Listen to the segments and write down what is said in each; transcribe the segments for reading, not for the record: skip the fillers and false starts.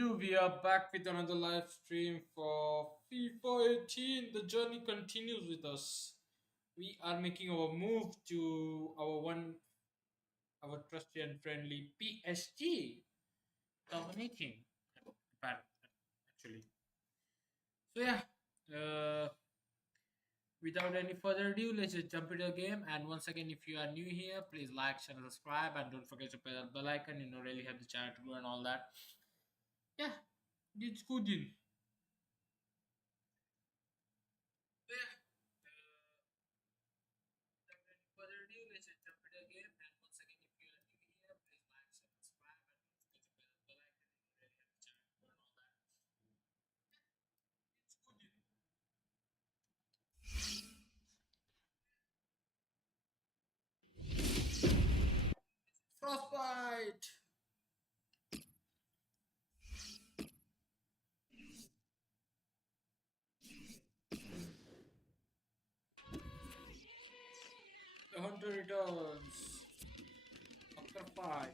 do? We are back with another live stream for FIFA 18. The journey continues with us. We are making our move to our trusty and friendly PSG, dominating. Actually. So yeah, uh, without any further ado, let's just jump into the game. And once again, if you are new here, please like, share, and subscribe, and don't forget to press the bell icon. Really help the channel to grow and all that. Yeah, it's good. Frostbite! The hunter returns. After 5.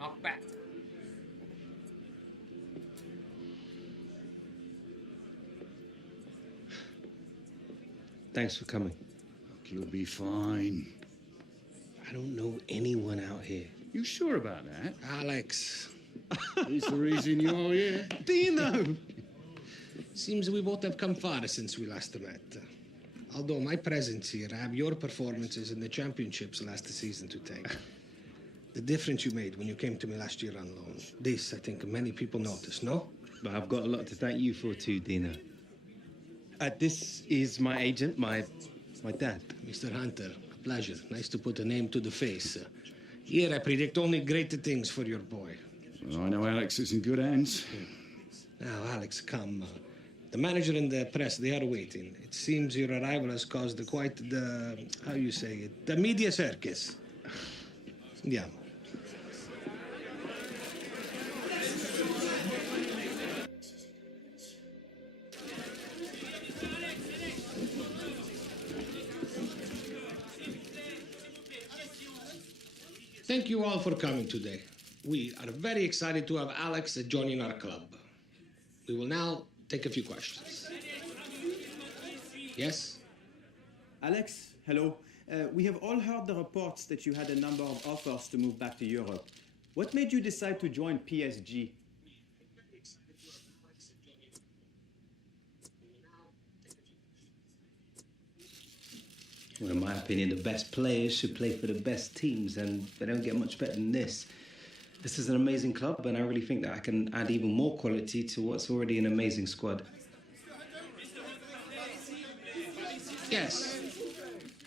Knockback. Thanks for coming. You'll be fine. I don't know anyone out here. You sure about that? Alex. He's the reason you're here. Dino! Seems we both have come far since we last met. Although my presence here, I have your performances in the championships last season to thank. The difference you made when you came to me last year on loan. This, I think, many people noticed, no? But I've got a lot to thank you for too, Dino. This is my agent, my dad. Mr. Hunter, a pleasure. Nice to put a name to the face. Here I predict only great things for your boy. Well, I know Alex is in good hands. Now, Alex, come. The manager and the press, they are waiting. It seems your arrival has caused quite the, how you say it, the media circus. Andiamo. Thank you all for coming today. We are very excited to have Alex joining our club. We will now take a few questions. Yes? Alex, hello. We have all heard the reports that you had a number of offers to move back to Europe. What made you decide to join PSG? Well, in my opinion, the best players should play for the best teams, and they don't get much better than this. This is an amazing club, and I really think that I can add even more quality to what's already an amazing squad. Yes.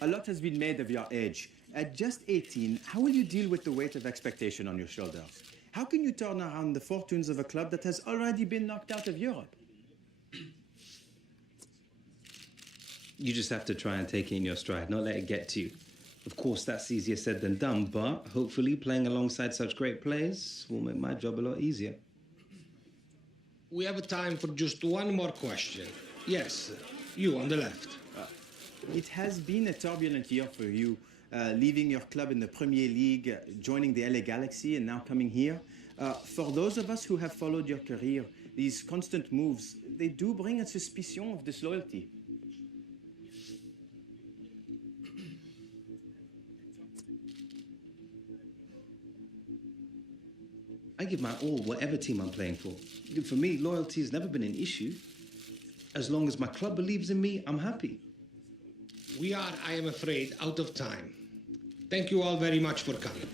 A lot has been made of your age. At just 18, how will you deal with the weight of expectation on your shoulders? How can you turn around the fortunes of a club that has already been knocked out of Europe? You just have to try and take it in your stride, not let it get to you. Of course, that's easier said than done, but hopefully playing alongside such great players will make my job a lot easier. We have time for just one more question. Yes, you on the left. It has been a turbulent year for you, leaving your club in the Premier League, joining the LA Galaxy, and now coming here. For those of us who have followed your career, these constant moves, they do bring a suspicion of disloyalty. I give my all, whatever team I'm playing for. For me, loyalty has never been an issue. As long as my club believes in me, I'm happy. We are, I am afraid, out of time. Thank you all very much for coming.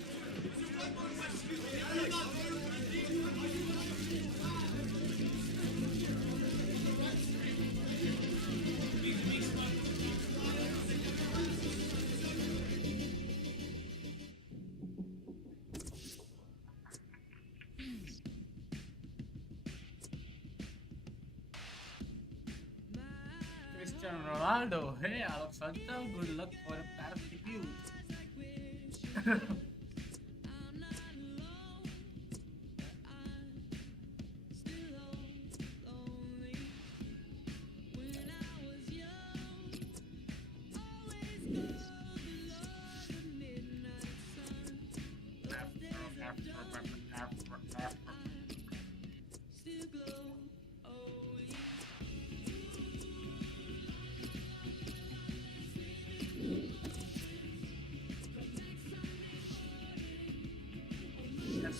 Cristiano Ronaldo. Hey, Alex Hunter, good luck for the Paris debut.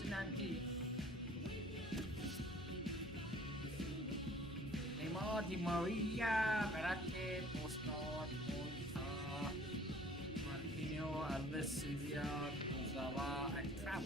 Nanti Neymar, Di Maria, Verratti, Postod, Polta, Marquinhos, Alves, Silvia, Kurzawa, and Trapp.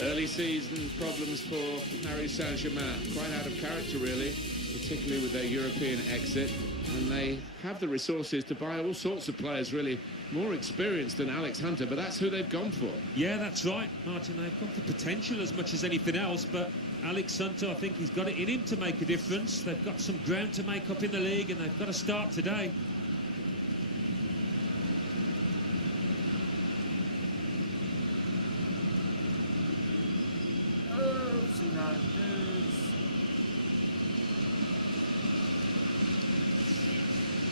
Early season problems for Paris Saint-Germain. Quite out of character, really, particularly with their European exit. And they have the resources to buy all sorts of players, really more experienced than Alex Hunter, but that's who they've gone for. Yeah, that's right, Martin. They've got the potential as much as anything else, but Alex Hunter, I think he's got it in him to make a difference. They've got some ground to make up in the league, and they've got to start today.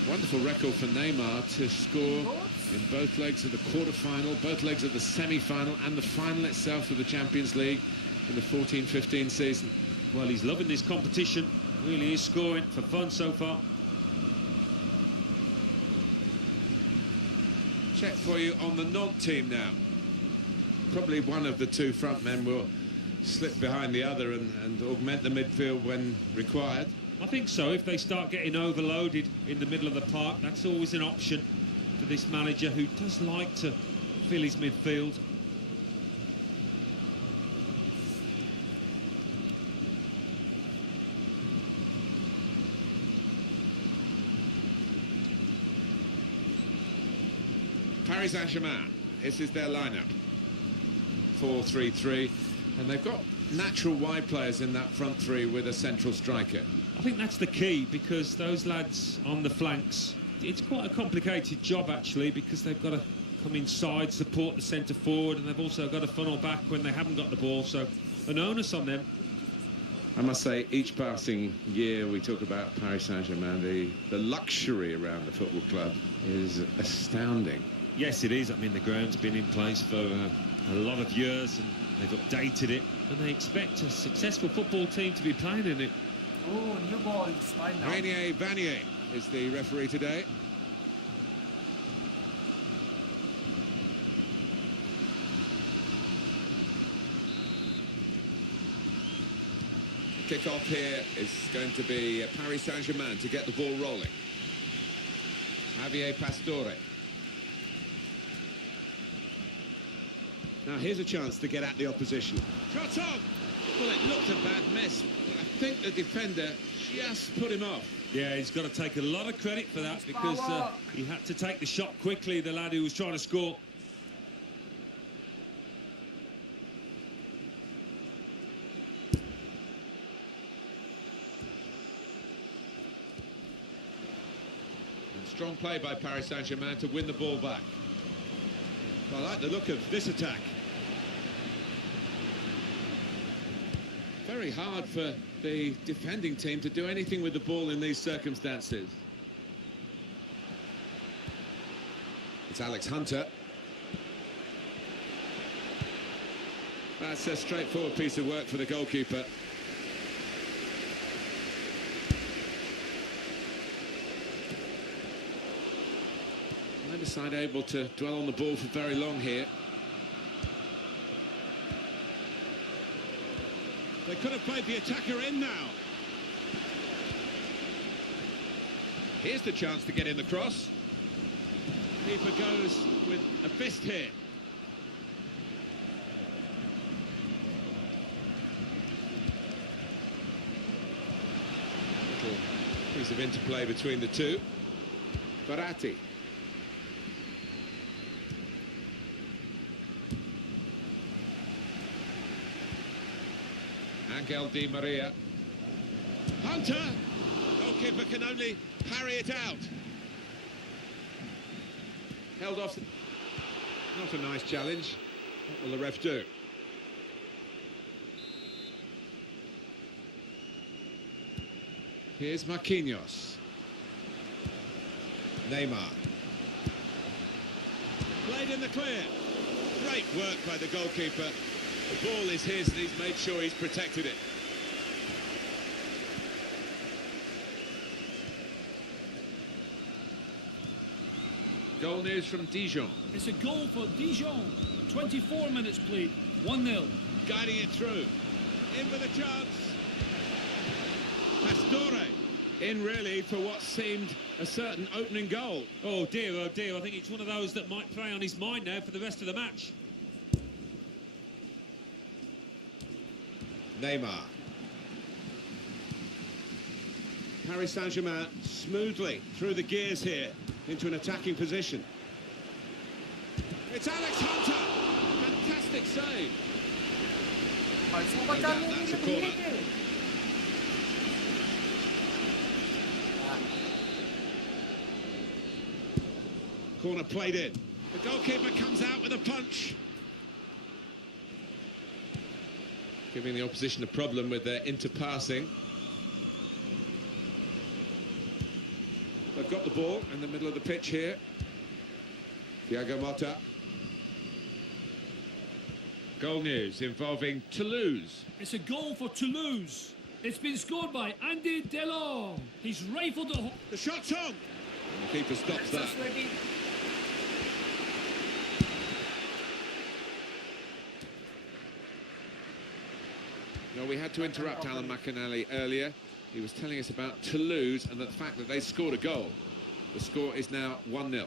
Wonderful record for Neymar to score in both legs of the quarter-final, both legs of the semi-final, and the final itself of the Champions League in the 14-15 season. Well, he's loving this competition. Really is scoring for fun so far. Check for you on the Nantes team now. Probably one of the two front men will slip behind the other and augment the midfield when required. I think so. If they start getting overloaded in the middle of the park, that's always an option for this manager who does like to fill his midfield. Paris Saint-Germain, this is their lineup. 4-3-3, and they've got natural wide players in that front three with a central striker. I think that's the key, because those lads on the flanks, it's quite a complicated job actually, because they've got to come inside, support the centre forward, and they've also got to funnel back when they haven't got the ball, so an onus on them. I must say, each passing year we talk about Paris Saint-Germain, the luxury around the football club is astounding. Yes, it is. I mean, the ground's been in place for a lot of years, and they've updated it, and they expect a successful football team to be playing in it. Oh, new ball, it's fine now. Rainier Vanier is the referee today. The kick-off here is going to be Paris Saint-Germain to get the ball rolling. Javier Pastore. Now here's a chance to get at the opposition. Shot on! Well, it looked a bad miss. I think the defender just put him off. Yeah, he's got to take a lot of credit for that, because he had to take the shot quickly, the lad who was trying to score. And strong play by Paris Saint-Germain to win the ball back. I like the look of this attack. Very hard for the defending team to do anything with the ball in these circumstances. It's Alex Hunter. That's a straightforward piece of work for the goalkeeper. Neither side able to dwell on the ball for very long here. They could have played the attacker in now. Here's the chance to get in the cross. Keeper goes with a fist here. Little piece of interplay between the two. Verratti. Angel Di Maria. Hunter! Goalkeeper can only parry it out. Held off. Not a nice challenge. What will the ref do? Here's Marquinhos. Neymar. Played in the clear. Great work by the goalkeeper. The ball is his and he's made sure he's protected it. Goal news from Dijon. It's a goal for Dijon. 24 minutes played. 1-0. Guiding it through. In with a chance. Pastore. In really for what seemed a certain opening goal. Oh dear, I think it's one of those that might play on his mind now for the rest of the match. Neymar. Paris Saint-Germain smoothly through the gears here into an attacking position. It's Alex Hunter. Fantastic save. That's a corner. Corner played in. The goalkeeper comes out with a punch. Giving the opposition a problem with their interpassing. They've got the ball in the middle of the pitch here. Thiago Motta. Goal news involving Toulouse. It's a goal for Toulouse. It's been scored by Andy Delors. He's rifled it. The shot's on. And the keeper stops that. No, we had to interrupt Alan McInally earlier. He was telling us about Toulouse and the fact that they scored a goal. The score is now 1-0.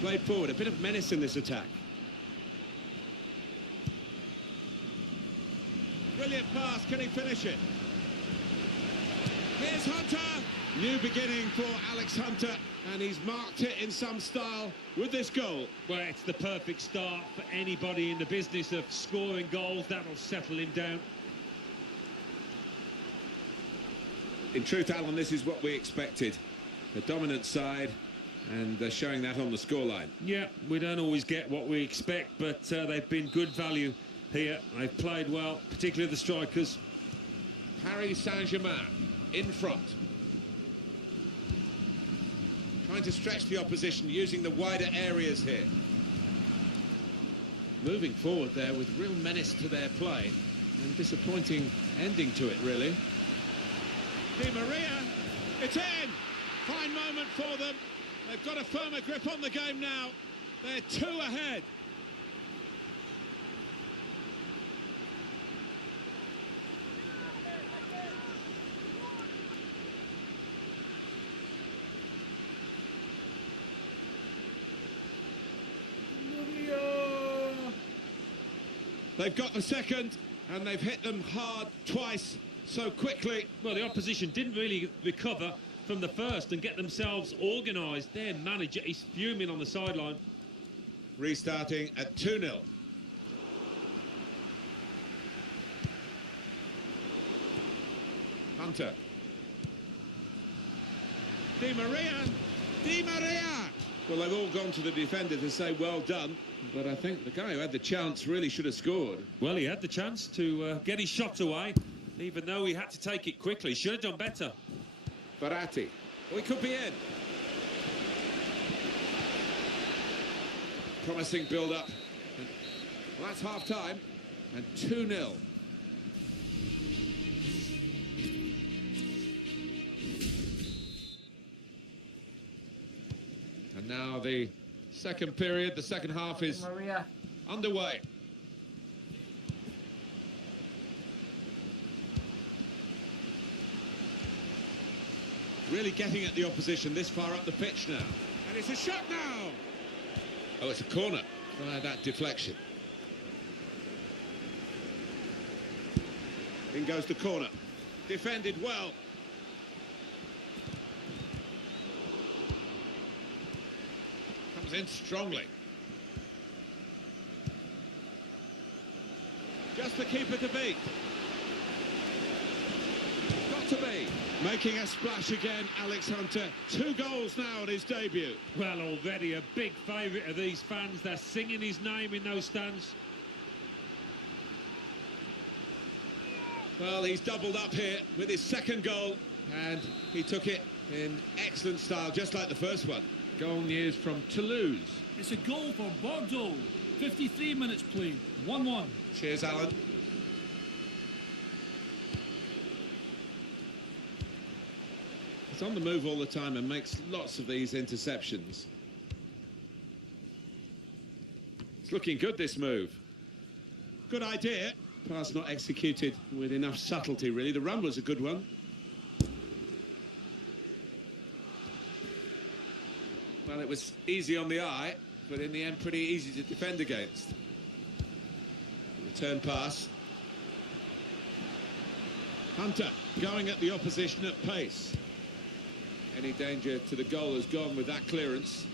Played forward, a bit of menace in this attack. Brilliant pass, can he finish it? Here's Hunter. New beginning for Alex Hunter, and he's marked it in some style with this goal. Well, it's the perfect start for anybody in the business of scoring goals. That'll settle him down. In truth, Alan, this is what we expected. The dominant side, and they're showing that on the scoreline. Yeah, we don't always get what we expect, but they've been good value here. They've played well, particularly the strikers. Paris Saint-Germain in front. Trying to stretch the opposition using the wider areas here. Moving forward there with real menace to their play and disappointing ending to it, really. Di Maria, it's in! Fine moment for them. They've got a firmer grip on the game now. They're 2 ahead. They've got the second, and they've hit them hard twice so quickly. Well, the opposition didn't really recover from the first and get themselves organised. Their manager is fuming on the sideline. Restarting at 2-0. Hunter. Di Maria. Di Maria! Well, they've all gone to the defender to say well done, but I think the guy who had the chance really should have scored. Well, he had the chance to get his shot away, even though he had to take it quickly. Should have done better. Verratti. We could be in. Promising build-up. Well, that's half-time, and 2-0. And now the second period, the second half is underway. Really getting at the opposition this far up the pitch now. And it's a shot now! Oh, it's a corner. That deflection. In goes the corner. Defended well. Comes in strongly. Just the keeper to beat. Got to be. Making a splash again, Alex Hunter. 2 goals now at his debut. Well, already a big favourite of these fans. They're singing his name in those stands. Well, he's doubled up here with his 2nd goal, and he took it in excellent style, just like the first one. Goal news from Toulouse. It's a goal for Bordeaux. 53 minutes played. 1-1. Cheers, Alan. He's on the move all the time and makes lots of these interceptions. It's looking good, this move. Good idea. Pass not executed with enough subtlety, really. The run was a good one. Well, it was easy on the eye, but in the end pretty easy to defend against. Return pass. Hunter going at the opposition at pace. Any danger to the goal has gone with that clearance.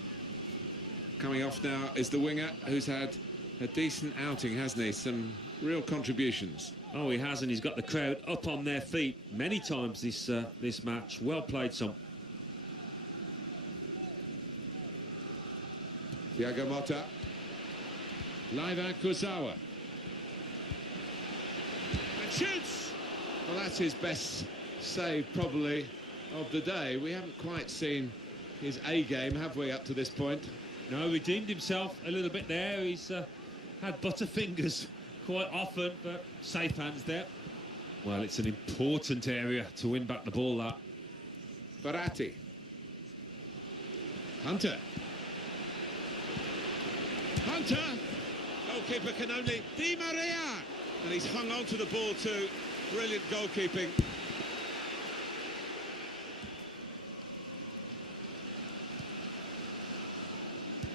Coming off now is the winger, who's had a decent outing, hasn't he? Some real contributions. Oh, he has, and he's got the crowd up on their feet many times this match. Well played, son. Thiago Motta. Laiva Kurzawa. And shoots! Well, that's his best save, probably, of the day. We haven't quite seen his A game, have we, up to this point? No, redeemed himself a little bit there. He's had butterfingers quite often, but safe hands there. Well, it's an important area to win back the ball, that. Verratti. Hunter. Hunter! Goalkeeper can only... Di Maria! And he's hung on to the ball too. Brilliant goalkeeping.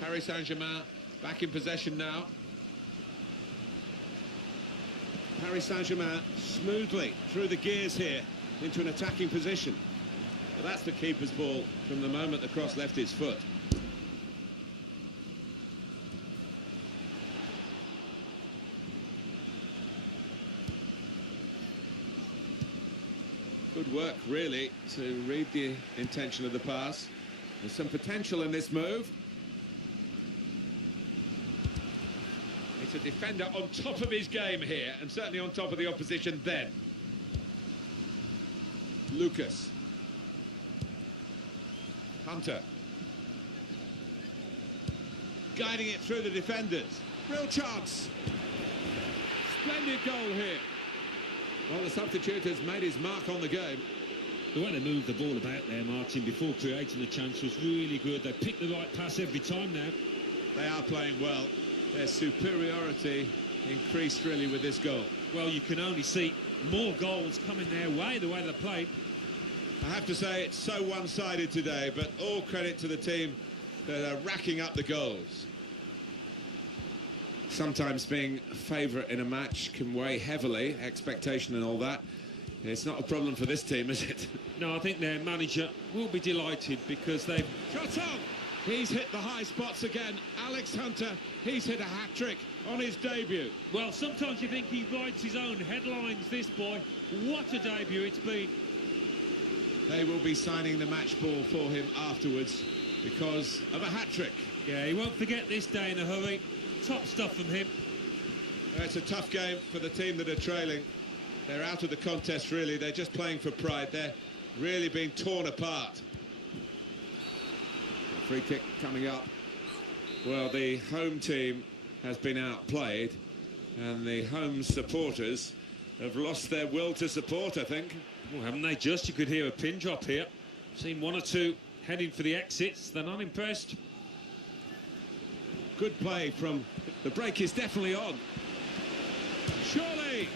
Paris Saint-Germain back in possession now. Paris Saint-Germain smoothly through the gears here into an attacking position. But that's the keeper's ball from the moment the cross left his foot. Good work, really, to read the intention of the pass. There's some potential in this move. It's a defender on top of his game here, and certainly on top of the opposition then. Lucas. Hunter. Guiding it through the defenders. Real chance. Splendid goal here. Well, the substitute has made his mark on the game. The way they moved the ball about there, Martin, before creating the chance was really good. They picked the right pass every time now. They are playing well. Their superiority increased really with this goal. Well, you can only see more goals coming their way, the way they played. I have to say it's so one-sided today, but all credit to the team that are racking up the goals. Sometimes being a favourite in a match can weigh heavily, expectation and all that. It's not a problem for this team, is it? No, I think their manager will be delighted because they've... Shot on! He's hit the high spots again. Alex Hunter, he's hit a hat-trick on his debut. Well, sometimes you think he writes his own headlines, this boy. What a debut it's been. They will be signing the match ball for him afterwards because of a hat-trick. Yeah, he won't forget this day in a hurry. Top stuff from him. It's a tough game for the team that are trailing. They're out of the contest, really. They're just playing for pride. They're really being torn apart. Free kick coming up. Well, the home team has been outplayed, and the home supporters have lost their will to support, I think. Well, haven't they just? You could hear a pin drop here. Seen one or two heading for the exits. They're not impressed. Good play from... The break is definitely on. Surely!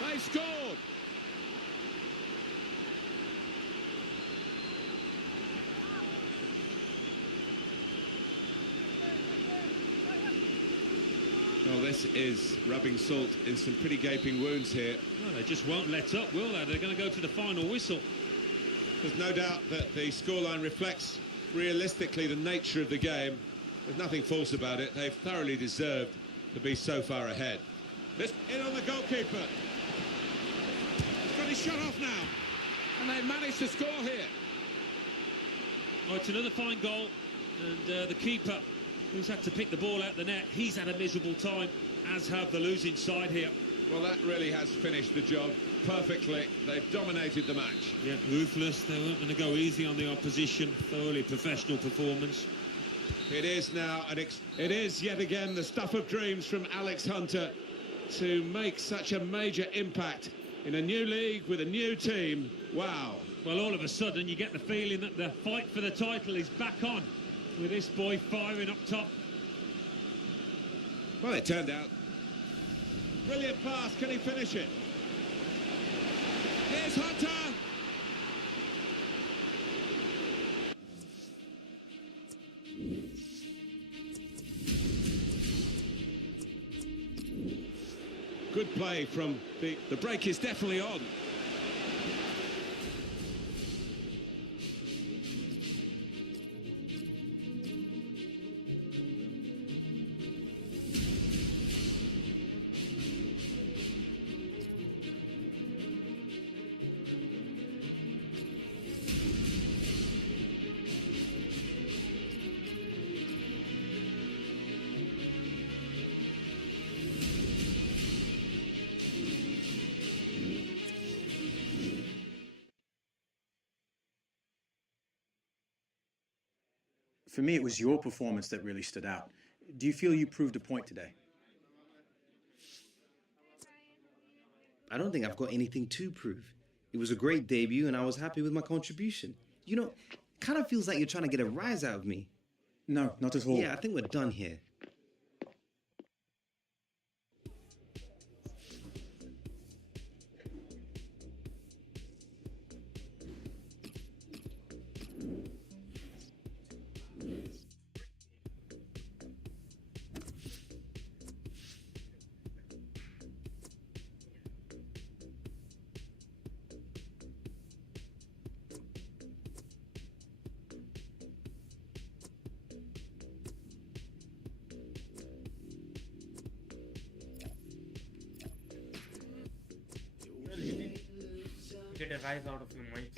They've scored! Well, this is rubbing salt in some pretty gaping wounds here. Well, they just won't let up, will they? They're going to go to the final whistle. There's no doubt that the scoreline reflects realistically the nature of the game. There's nothing false about it. They've thoroughly deserved to be so far ahead. This in on the goalkeeper. He's got his shot off now. And they managed to score here. Oh, it's another fine goal, and the keeper, who's had to pick the ball out the net, he's had a miserable time, as have the losing side here. Well, that really has finished the job perfectly. They've dominated the match. Yeah, ruthless. They weren't going to go easy on the opposition. Thoroughly professional performance. It is now, it is yet again the stuff of dreams from Alex Hunter to make such a major impact in a new league with a new team. Wow. Well, all of a sudden, you get the feeling that the fight for the title is back on, with this boy firing up top. Well, it turned out. Brilliant pass, can he finish it? Here's Hunter! Good play from the break is definitely on. For me, it was your performance that really stood out. Do you feel you proved a point today? I don't think I've got anything to prove. It was a great debut, and I was happy with my contribution. You know, it kind of feels like you're trying to get a rise out of me. No, not at all. Yeah, I think we're done here. Get a rise out of your mind.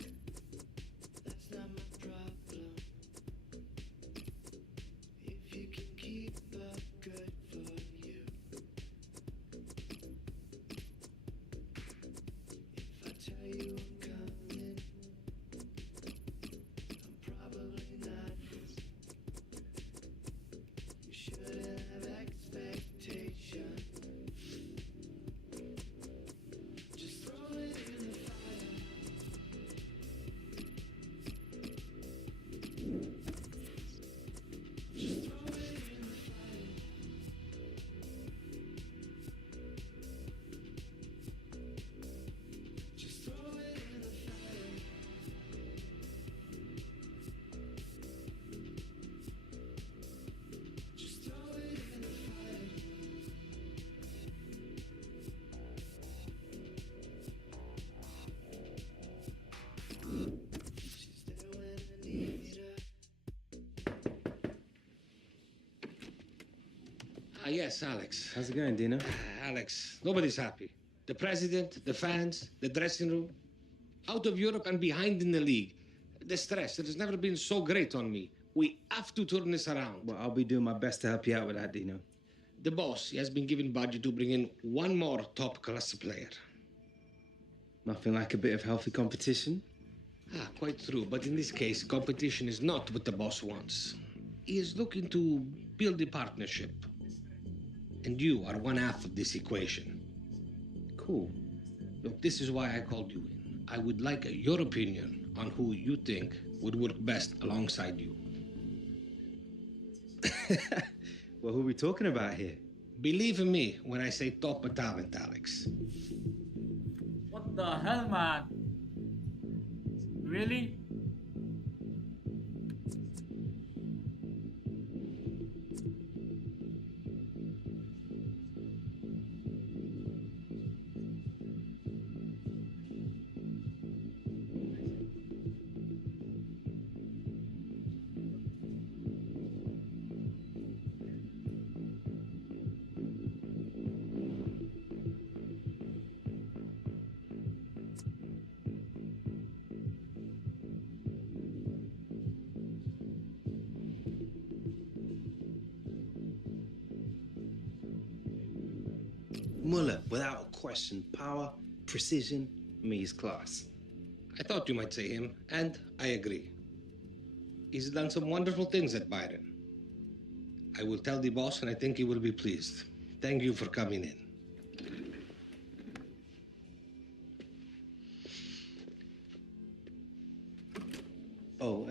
Yes, Alex. How's it going, Dino? Alex, nobody's happy. The president, the fans, the dressing room. Out of Europe and behind in the league. The stress, it has never been so great on me. We have to turn this around. Well, I'll be doing my best to help you out with that, Dino. The boss, he has been given budget to bring in one more top-class player. Nothing like a bit of healthy competition? Quite true. But in this case, competition is not what the boss wants. He is looking to build a partnership. And you are one half of this equation. Cool. Look, this is why I called you in. I would like your opinion on who you think would work best alongside you. Well, who are we talking about here? Believe me when I say top talent, Alex. What the hell, man? Really? Muller, without a question. Power, precision, he's class. I thought you might say him, and I agree. He's done some wonderful things at Bayern. I will tell the boss, and I think he will be pleased. Thank you for coming in. Oh,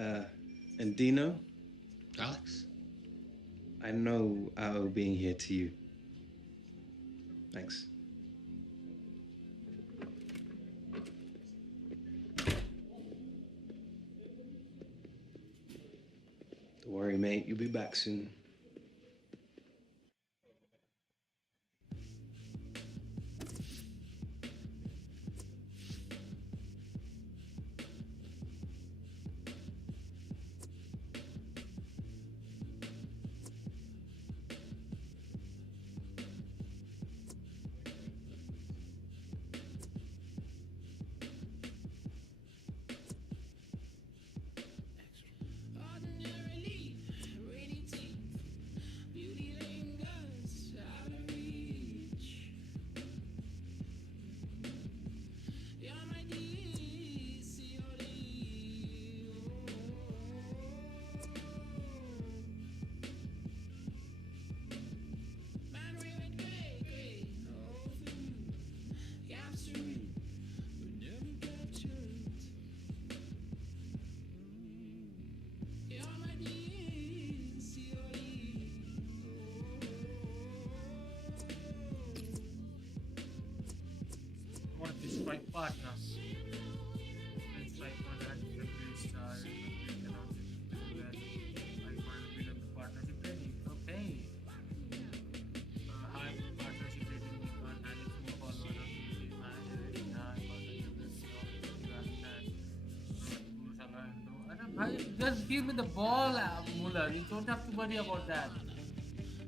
and Dino, Alex? I know I owe being here to you. Thanks. Don't worry, mate. You'll be back soon. One of the strike partners. Strike partner star. Partnership rating. Okay. High partnership rating. Just give me the ball, Muller. You don't have to worry about that.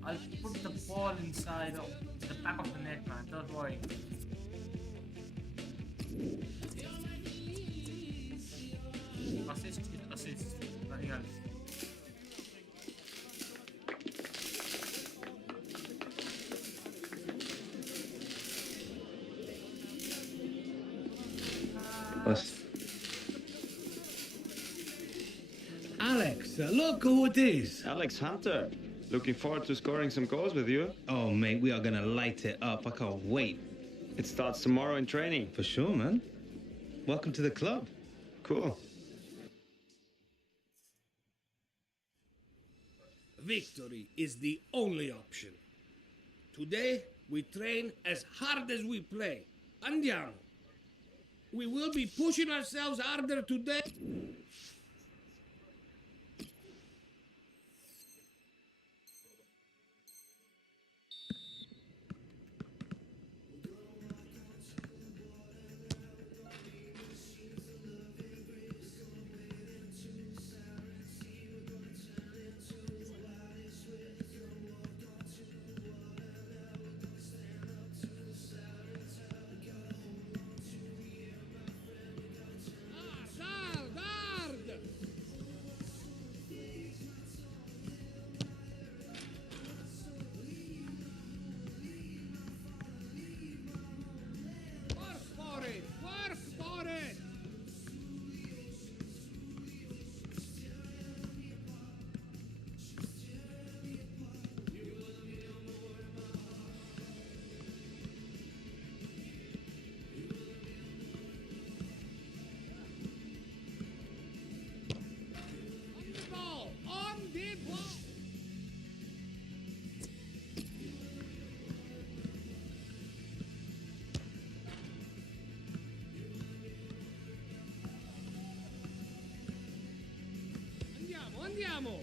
I'll put the ball inside of the back of the net, man. Don't worry. Assist. Nothing else. Alex, look who it is. Alex Hunter. Looking forward to scoring some goals with you. Oh, mate, we are gonna light it up. I can't wait. It starts tomorrow in training. For sure, man. Welcome to the club. Cool. Victory is the only option. Today, we train as hard as we play. Andiamo. We will be pushing ourselves harder today. Andiamo!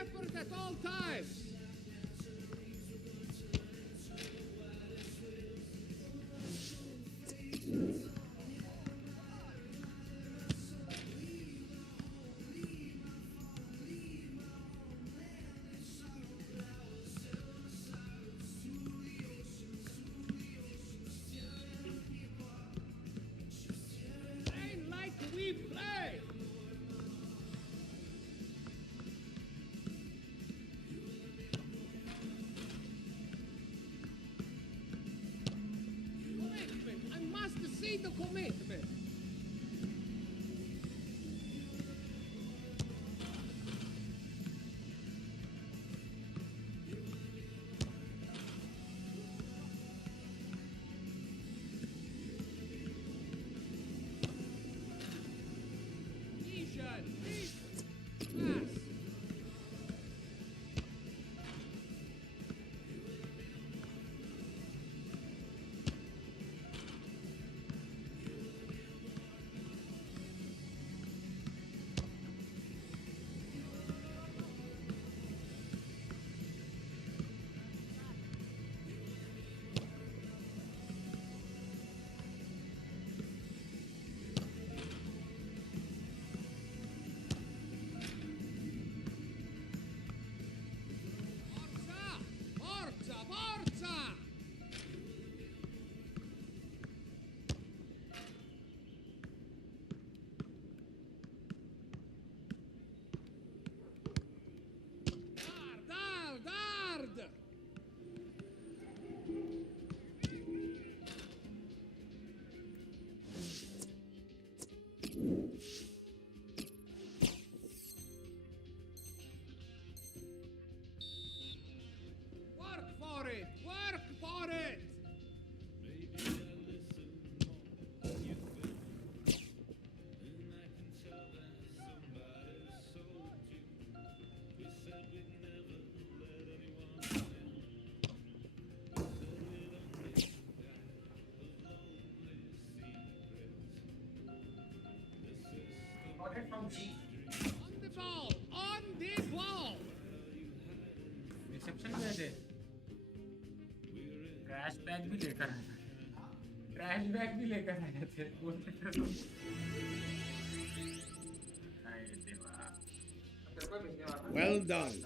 Effort at all times. Submit, man. Work for it! From G. On the ball! On the ball! Reception में थे trash bag भी लेकर आए trash bag भी लेकर आए थे Well done.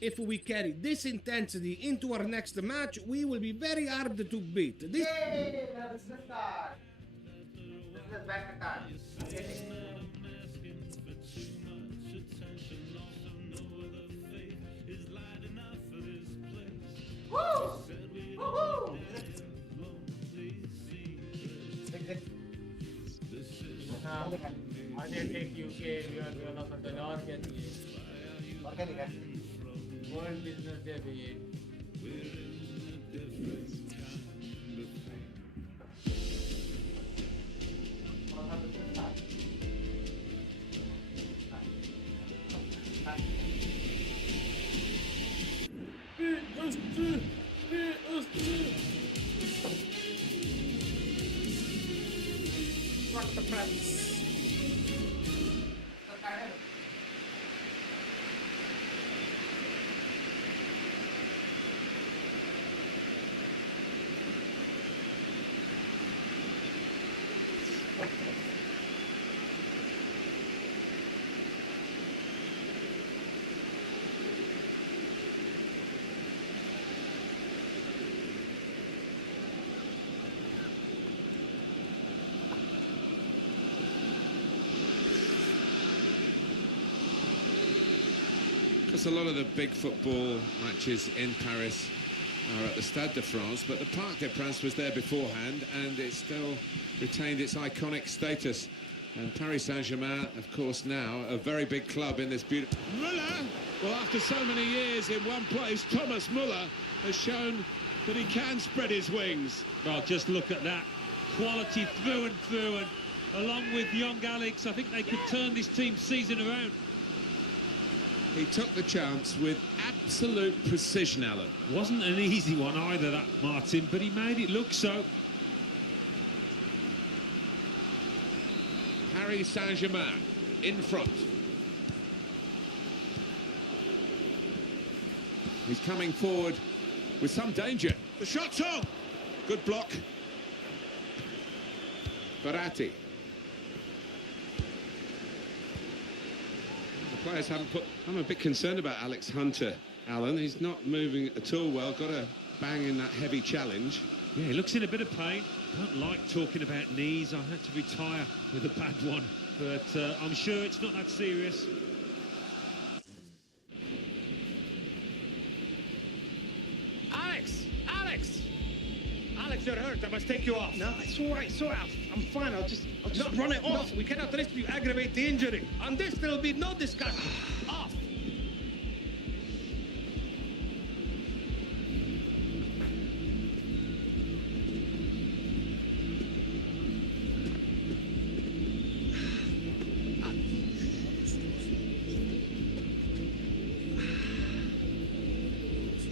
If we carry this intensity into our next match, we will be very hard to beat. This This is the start. This is back to start. Woo! Woohoo! I didn't take UK, we are going to the organic. World Business Day भी Rock the press. Because a lot of the big football matches in Paris are at the Stade de France, but the Parc des Princes was there beforehand, and it still retained its iconic status. And Paris Saint-Germain, of course, now a very big club in this beautiful... Müller! Well, after so many years in one place, Thomas Müller has shown that he can spread his wings. Well, just look at that. Quality through and through, and along with young Alex, I think they could turn this team's season around. He took the chance with absolute precision, Alan. Wasn't an easy one either, that, Martin, but he made it look so. Paris Saint-Germain in front. He's coming forward with some danger. The shot's on. Good block. Verratti. The players haven't put... I'm a bit concerned about Alex Hunter, Alan. He's not moving at all well. Got a bang in that heavy challenge. Yeah, he looks in a bit of pain. Don't like talking about knees. I had to retire with a bad one, but I'm sure it's not that serious. Alex! Alex, you're hurt. I must take you off. No, it's all right. It's all right. I'm fine. I'll just run it off. No, we cannot risk you aggravate the injury. On this, there will be no discussion. Off.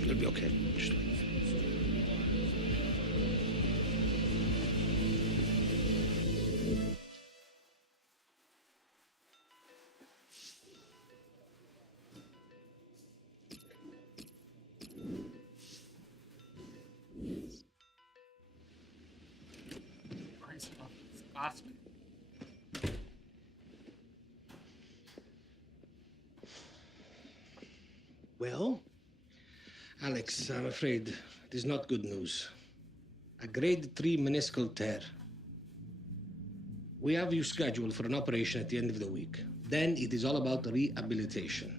It'll be okay. Just wait. Well, Alex, I'm afraid it is not good news. A grade 3 meniscal tear. We have you scheduled for an operation at the end of the week. Then it is all about rehabilitation.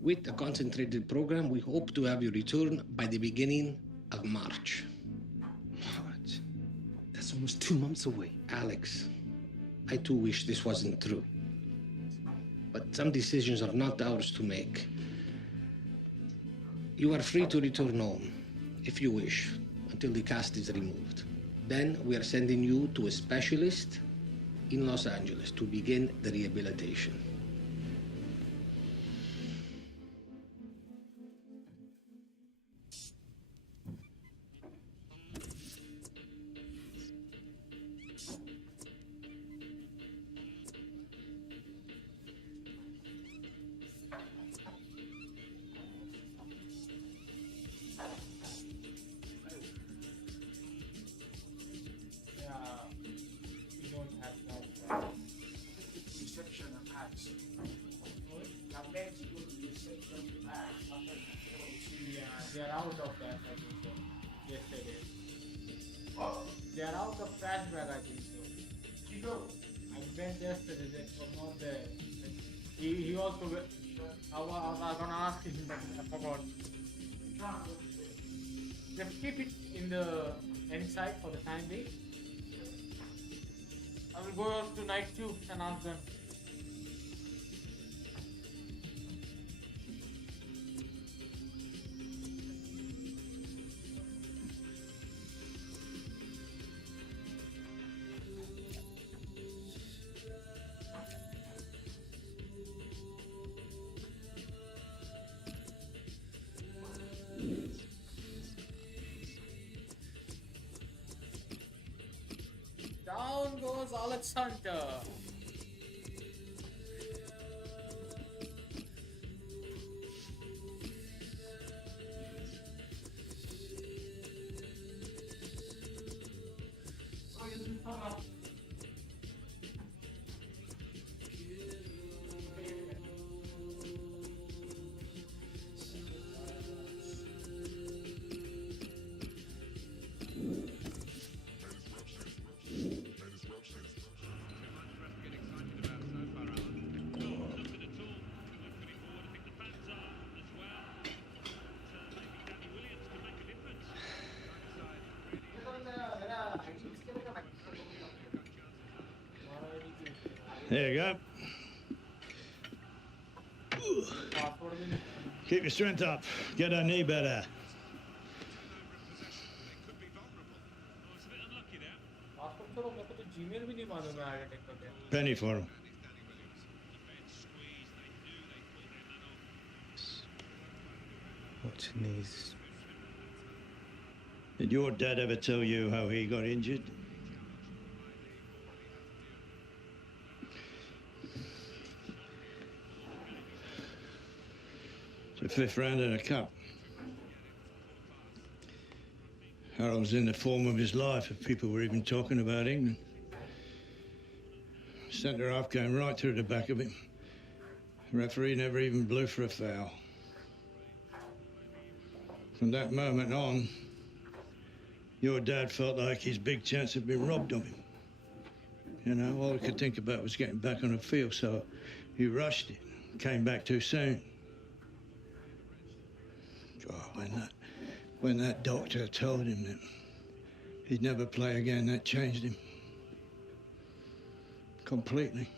With a concentrated program, we hope to have you return by the beginning of March. What? That's almost 2 months away. Alex, I too wish this wasn't true. But some decisions are not ours to make. You are free to return home, if you wish, until the cast is removed. Then we are sending you to a specialist in Los Angeles to begin the rehabilitation. They are out of that, I think so. Yesterday. They are out of flashback, I think so. I went yesterday, they were not there. He also, I was gonna ask him, but I forgot. Just keep it in the inside for the time being. I will go out to night too and ask them. Down goes Alex Hunter. There you go. Keep your strength up. Get her knee better. Penny for him. What knees? Did your dad ever tell you how he got injured? The 5th round in a cup. Harold's in the form of his life, if people were even talking about England. Centre half came right through the back of him. The referee never even blew for a foul. From that moment on, your dad felt like his big chance had been robbed of him. You know, all he could think about was getting back on the field, so he rushed it, came back too soon. Oh, when that doctor told him that he'd never play again. That changed him completely.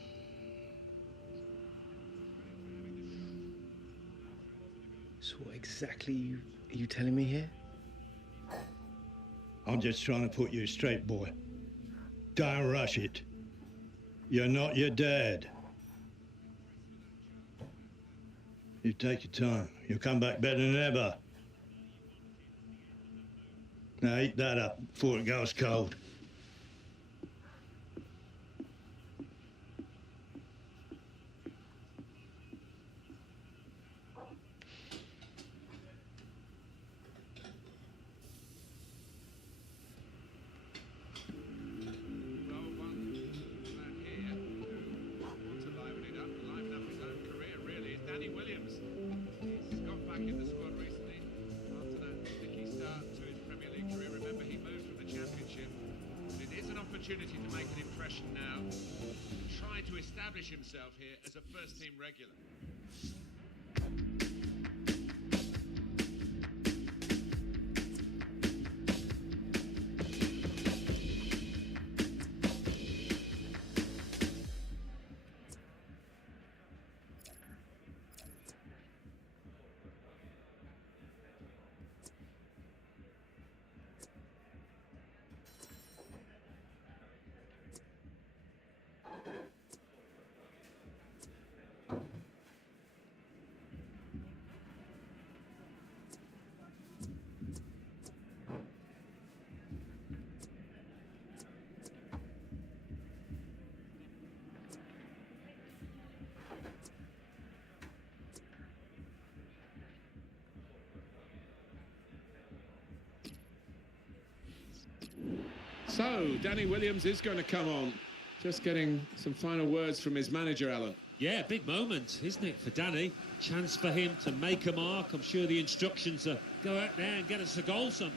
So what exactly are you telling me here? I'm just trying to put you straight, boy. Don't rush it. You're not your dad. You take your time. You'll come back better than ever. Now eat that up before it goes cold. Opportunity to make an impression now and try to establish himself here as a first-team regular. So, Danny Williams is going to come on. Just getting some final words from his manager, Alan. Yeah, big moment, isn't it, for Danny? Chance for him to make a mark. I'm sure the instructions are go out there and get us a goal, son.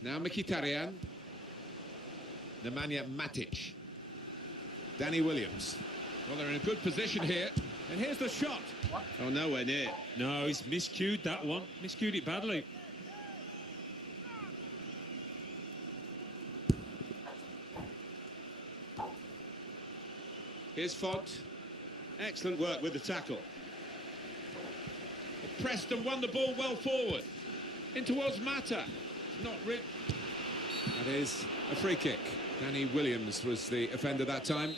Now Mkhitaryan, Nemanja Matic, Danny Williams. Well, they're in a good position here, and here's the shot. What? Oh, nowhere near. No, he's miscued that one. Miscued it badly. Here's Font. Excellent work with the tackle. Pressed and won the ball well forward. In towards Mata. Not really. That is a free kick. Danny Williams was the offender that time.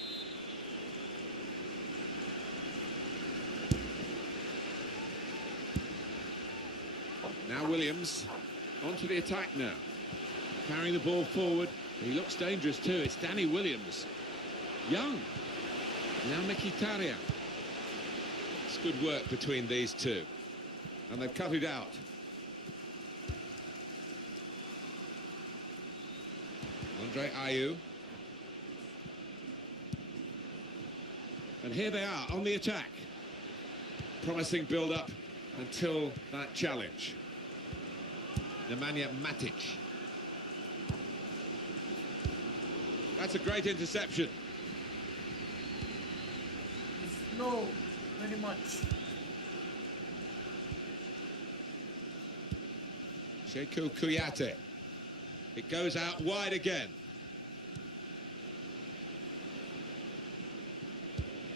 Now Williams onto the attack now. Carrying the ball forward. He looks dangerous too. It's Danny Williams. Young. Now Mkhitaryan. It's good work between these two. And they've cut it out. Andre Ayew. And here they are on the attack. Promising build-up until that challenge. Nemanja Matic. That's a great interception. It's slow, very much. Sekou Kouyaté. It goes out wide again.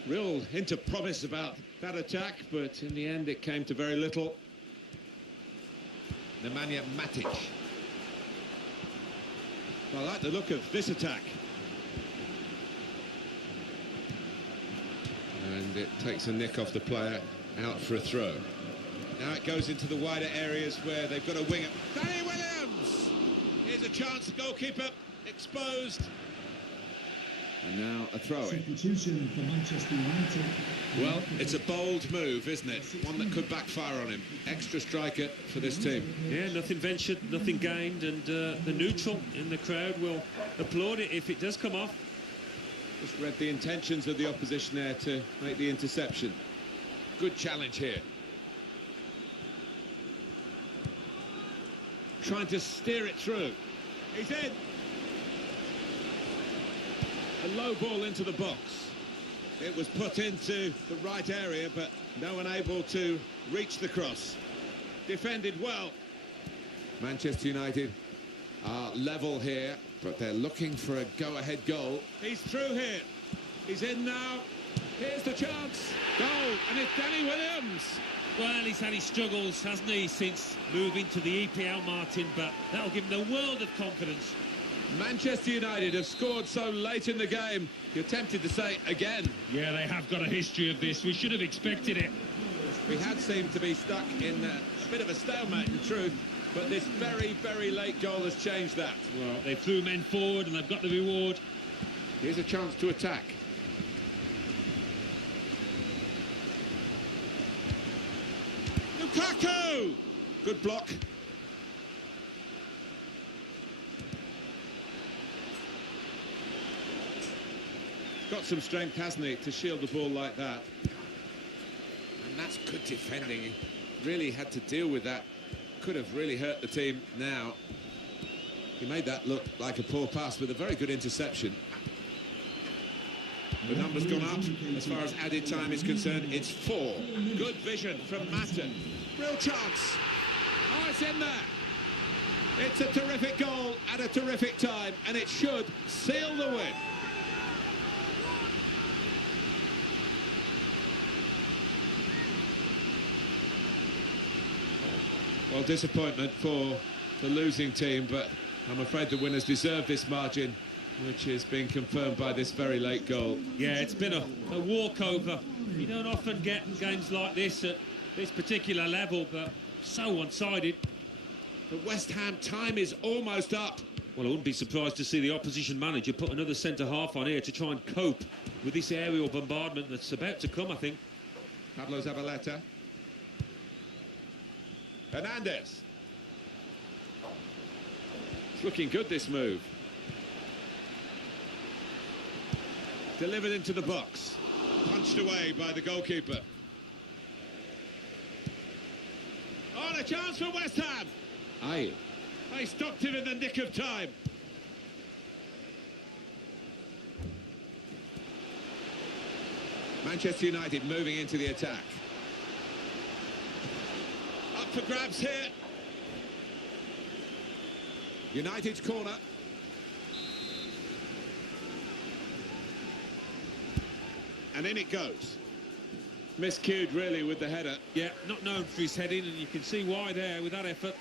Real hint of promise about that attack, but in the end it came to very little. Nemanja Matic. I like the look of this attack. And it takes a nick off the player, out for a throw. Now it goes into the wider areas where they've got a winger. Danny Williams! Here's a chance, goalkeeper exposed. And now a throw-in. Substitution for Manchester United. Well, it's a bold move, isn't it? One that could backfire on him. Extra striker for this team. Yeah, nothing ventured, nothing gained, and the neutral in the crowd will applaud it if it does come off. Just read the intentions of the opposition there to make the interception. Good challenge here. Trying to steer it through. He's in. A low ball into the box. It was put into the right area, but no one able to reach the cross. Defended well. Manchester United are level here, but they're looking for a go-ahead goal. He's through here. He's in now. Here's the chance. Goal, and it's Danny Williams. Well, he's had his struggles, hasn't he, since moving to the EPL, Martin, but that'll give him a world of confidence. Manchester United have scored so late in the game, you're tempted to say again. Yeah, they have got a history of this. We should have expected it. We had seemed to be stuck in a bit of a stalemate, in truth, but this very, very late goal has changed that. Well, they threw men forward and they've got the reward. Here's a chance to attack. Lukaku! Good block. Got some strength, hasn't he, to shield the ball like that. And that's good defending. He really had to deal with that. Could have really hurt the team now. He made that look like a poor pass with a very good interception. The number's gone up. As far as added time is concerned, it's 4. Good vision from Matten. Real chance. Oh, it's in there. It's a terrific goal at a terrific time, and it should seal the win. Well, disappointment for the losing team, but I'm afraid the winners deserve this margin, which is being confirmed by this very late goal. Yeah, it's been a walkover. You don't often get games like this at this particular level, but so one-sided. But West Ham, time is almost up. Well, I wouldn't be surprised to see the opposition manager put another centre-half on here to try and cope with this aerial bombardment that's about to come, I think. Pablo Zabaleta. Hernandez. It's looking good, this move. Delivered into the box. Punched away by the goalkeeper. Oh, and a chance for West Ham. Aye. They stopped him in the nick of time. Manchester United moving into the attack. Up for grabs here. United's corner. And in it goes. Miscued, really, with the header. Yeah, not known for his heading, and you can see why there with that effort.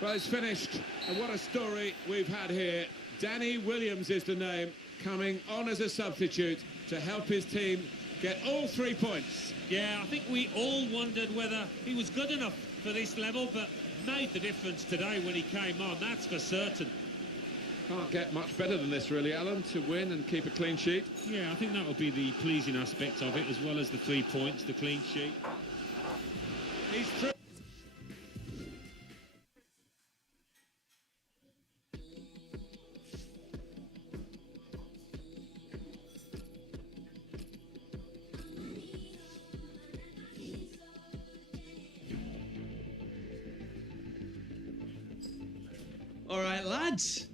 Well, it's finished, and what a story we've had here. Danny Williams is the name, coming on as a substitute to help his team get all 3 points. Yeah, I think we all wondered whether he was good enough for this level, but made the difference today when he came on, that's for certain. Can't get much better than this, really, Alan, to win and keep a clean sheet. Yeah, I think that will be the pleasing aspect of it, as well as the 3 points, the clean sheet. He's through. All right, lads.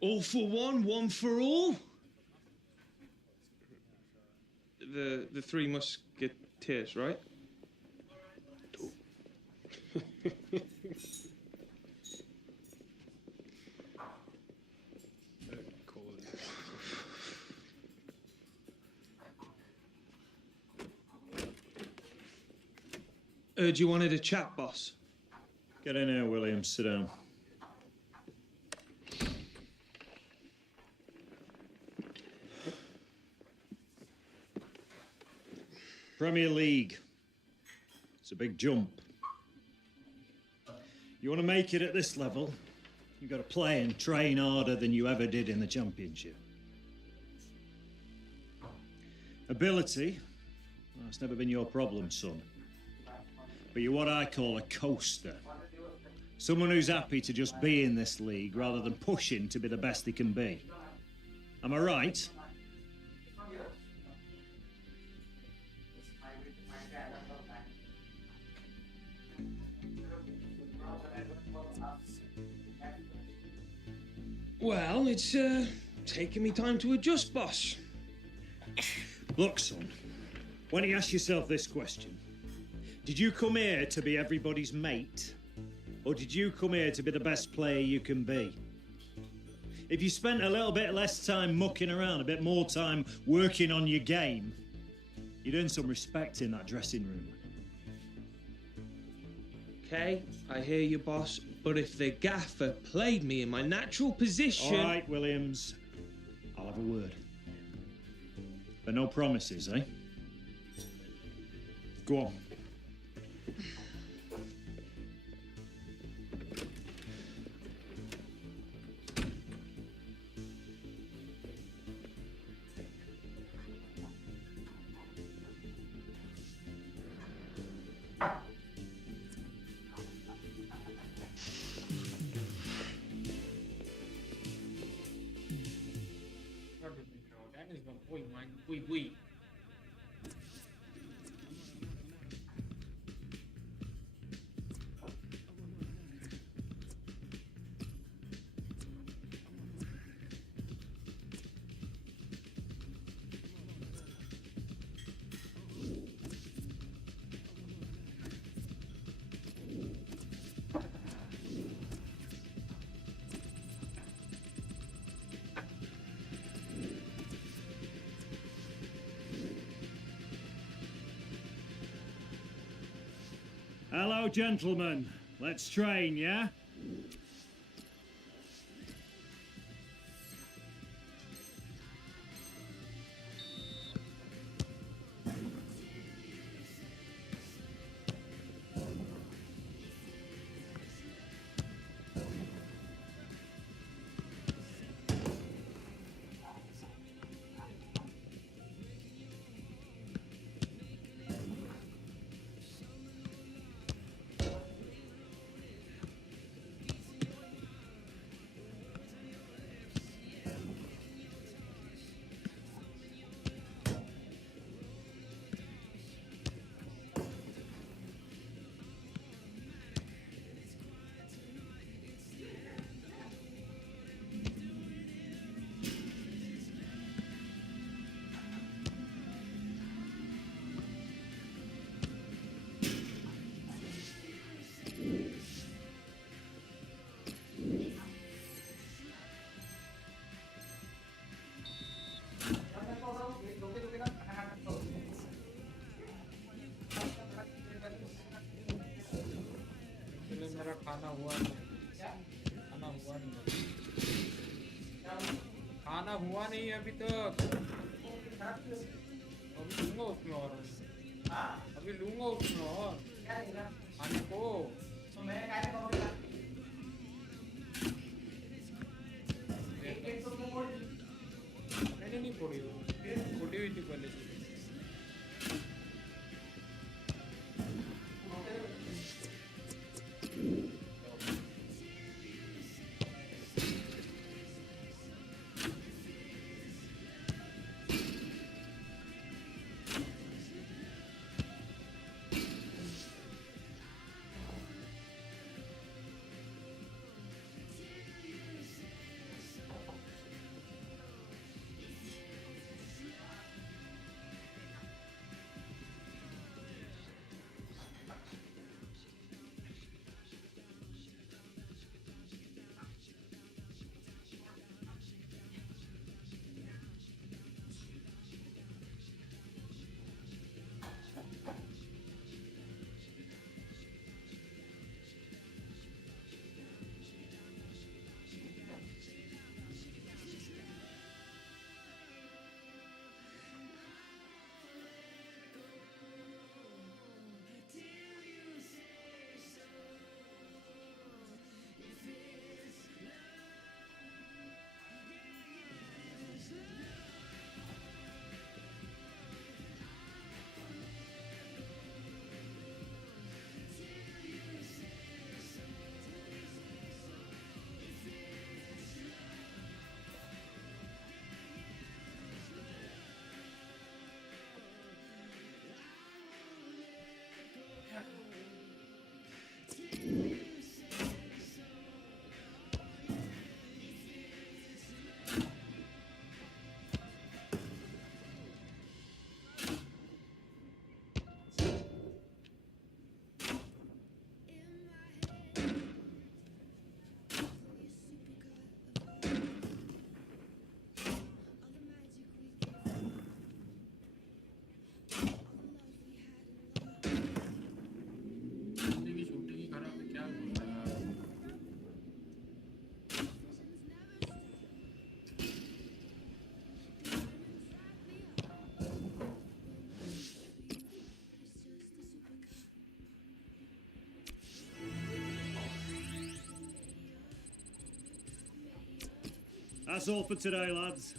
All for one, one for all. The 3 musketeers, right? Heard you wanted a chat, boss. Get in here, Williams. Sit down. Premier League. It's a big jump. You want to make it at this level, you've got to play and train harder than you ever did in the Championship. Ability? Well, that's never been your problem, son. But you're what I call a coaster. Someone who's happy to just be in this league rather than pushing to be the best he can be. Am I right? Well, it's taking me time to adjust, boss. Look, son, why don't you ask yourself this question? Did you come here to be everybody's mate? Or did you come here to be the best player you can be? If you spent a little bit less time mucking around, a bit more time working on your game, you'd earn some respect in that dressing room. Okay, I hear you, boss. But if the gaffer played me in my natural position... All right, Williams. I'll have a word. But no promises, eh? Go on. Wait. Hello, gentlemen. Let's train, yeah? मेरा खाना हुआ नहीं अभी तक अभी लूंगा उसमें और खाने को मैंने नहीं फोड़ी हुई थी पहले से That's all for today, lads.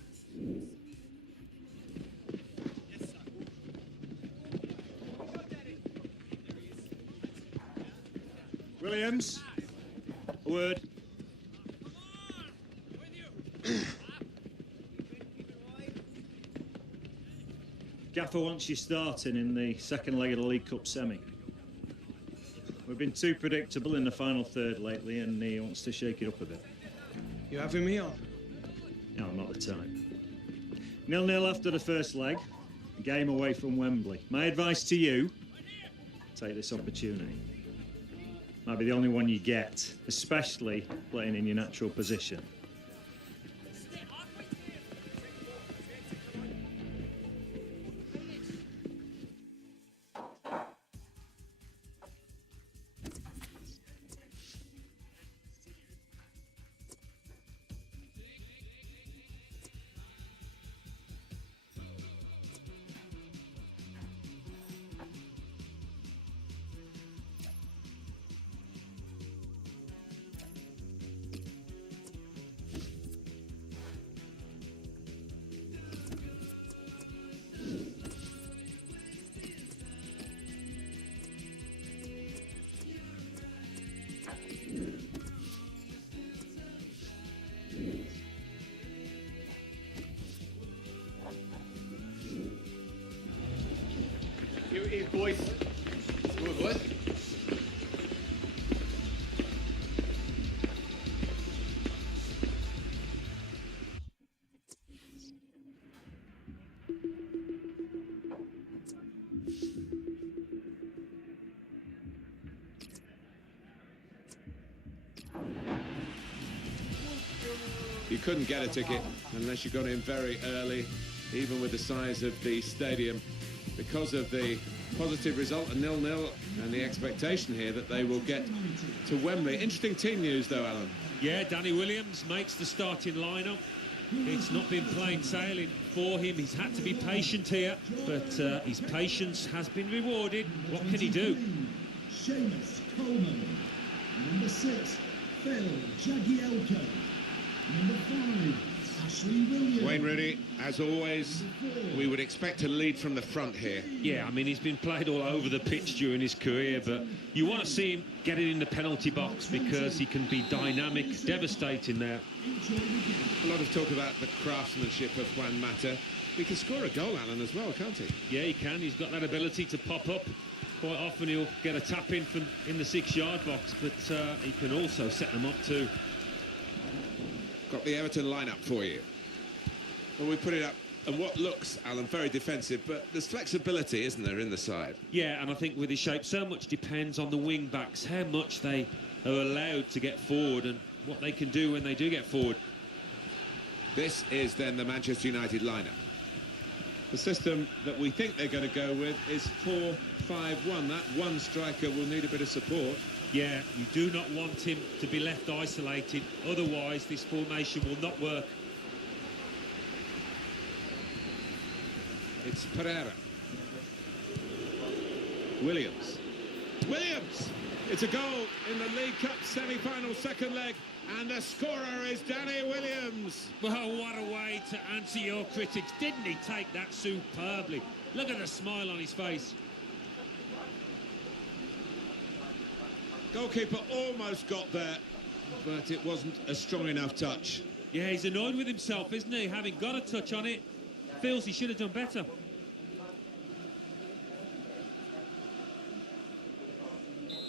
Williams, a word. Gaffer wants you starting in the second leg of the League Cup semi. We've been too predictable in the final third lately, and he wants to shake it up a bit. You having me on? No, I'm not the type. 0-0 after the first leg, a game away from Wembley. My advice to you, take this opportunity. Might be the only one you get, especially playing in your natural position. Here it is, boys. Good, boys. You couldn't get a ticket unless you got in very early, even with the size of the stadium, because of the positive result, a 0-0, and the expectation here that they will get to Wembley. Interesting team news, though, Alan. Yeah, Danny Williams makes the starting lineup. It's not been plain sailing for him. He's had to be patient here, but his patience has been rewarded. What can he do? Seamus Coleman. Number 6, Phil Jagielka. Number 5, Ashley Williams. Wayne Rooney, as always, we would expect to lead from the front here. Yeah, I mean, he's been played all over the pitch during his career, but you want to see him get it in the penalty box because he can be dynamic, devastating there. A lot of talk about the craftsmanship of Juan Mata. He can score a goal, Alan, as well, can't he? Yeah, he can. He's got that ability to pop up. Quite often he'll get a tap in from in the 6-yard box, but he can also set them up too. Got the Everton lineup for you. Well, we put it up, and what looks, Alan, very defensive, but there's flexibility, isn't there, in the side? Yeah, and I think with his shape, so much depends on the wing-backs, how much they are allowed to get forward and what they can do when they do get forward. This is then the Manchester United lineup. The system that we think they're going to go with is 4-5-1. That one striker will need a bit of support. Yeah, you do not want him to be left isolated, otherwise this formation will not work. It's Pereira. Williams. Williams! It's a goal in the League Cup semi-final second leg, and the scorer is Danny Williams. Well, what a way to answer your critics. Didn't he take that superbly? Look at the smile on his face. Goalkeeper almost got there, but it wasn't a strong enough touch. Yeah, he's annoyed with himself, isn't he? Having got a touch on it, feels he should have done better.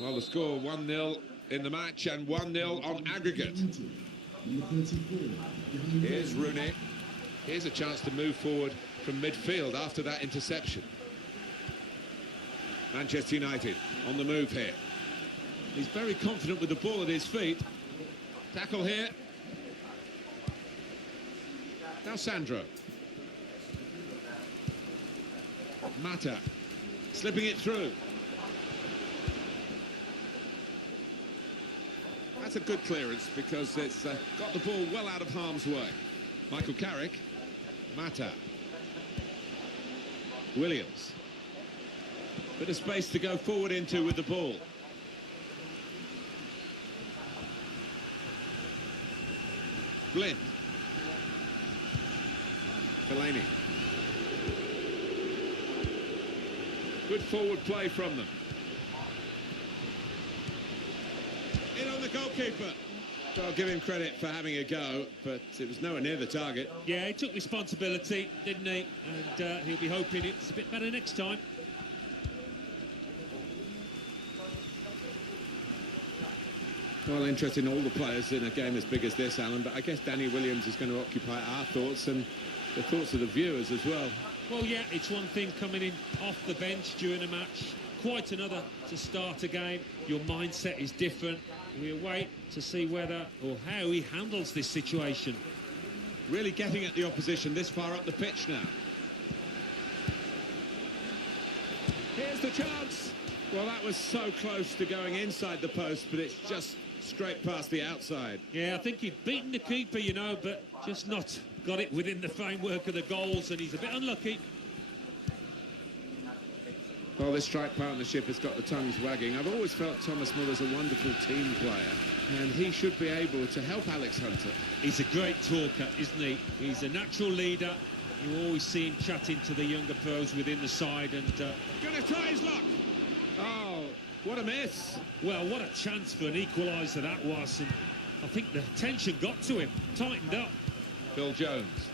Well, the score 1-0 in the match and 1-0 on aggregate. Here's Rooney. Here's a chance to move forward from midfield after that interception. Manchester United on the move here. He's very confident with the ball at his feet. Tackle here. Now Sandro. Mata slipping it through. That's a good clearance because it's got the ball well out of harm's way. Michael Carrick. Mata. Williams. Bit of space to go forward into with the ball. Blind. Fellaini. Good forward play from them. In on the goalkeeper. So I'll give him credit for having a go, but it was nowhere near the target. Yeah, he took responsibility, didn't he? And he'll be hoping it's a bit better next time. Well, interesting, all the players in a game as big as this, Alan, but I guess Danny Williams is going to occupy our thoughts and the thoughts of the viewers as well. Well, yeah, it's one thing coming in off the bench during a match, quite another to start a game. Your mindset is different. We'll wait to see whether or how he handles this situation. Really getting at the opposition this far up the pitch now. Here's the chance. Well, that was so close to going inside the post, but it's just straight past the outside. Yeah, I think he'd beaten the keeper, you know, but just not got it within the framework of the goals, and he's a bit unlucky. Well, this strike partnership has got the tongues wagging. I've always felt Thomas Muller's a wonderful team player, and he should be able to help Alex Hunter. He's a great talker, isn't he? He's a natural leader. You always see him chatting to the younger pros within the side, and... Gonna try his luck! Oh, what a miss! Well, what a chance for an equaliser that was, and I think the tension got to him, tightened up. Phil Jones.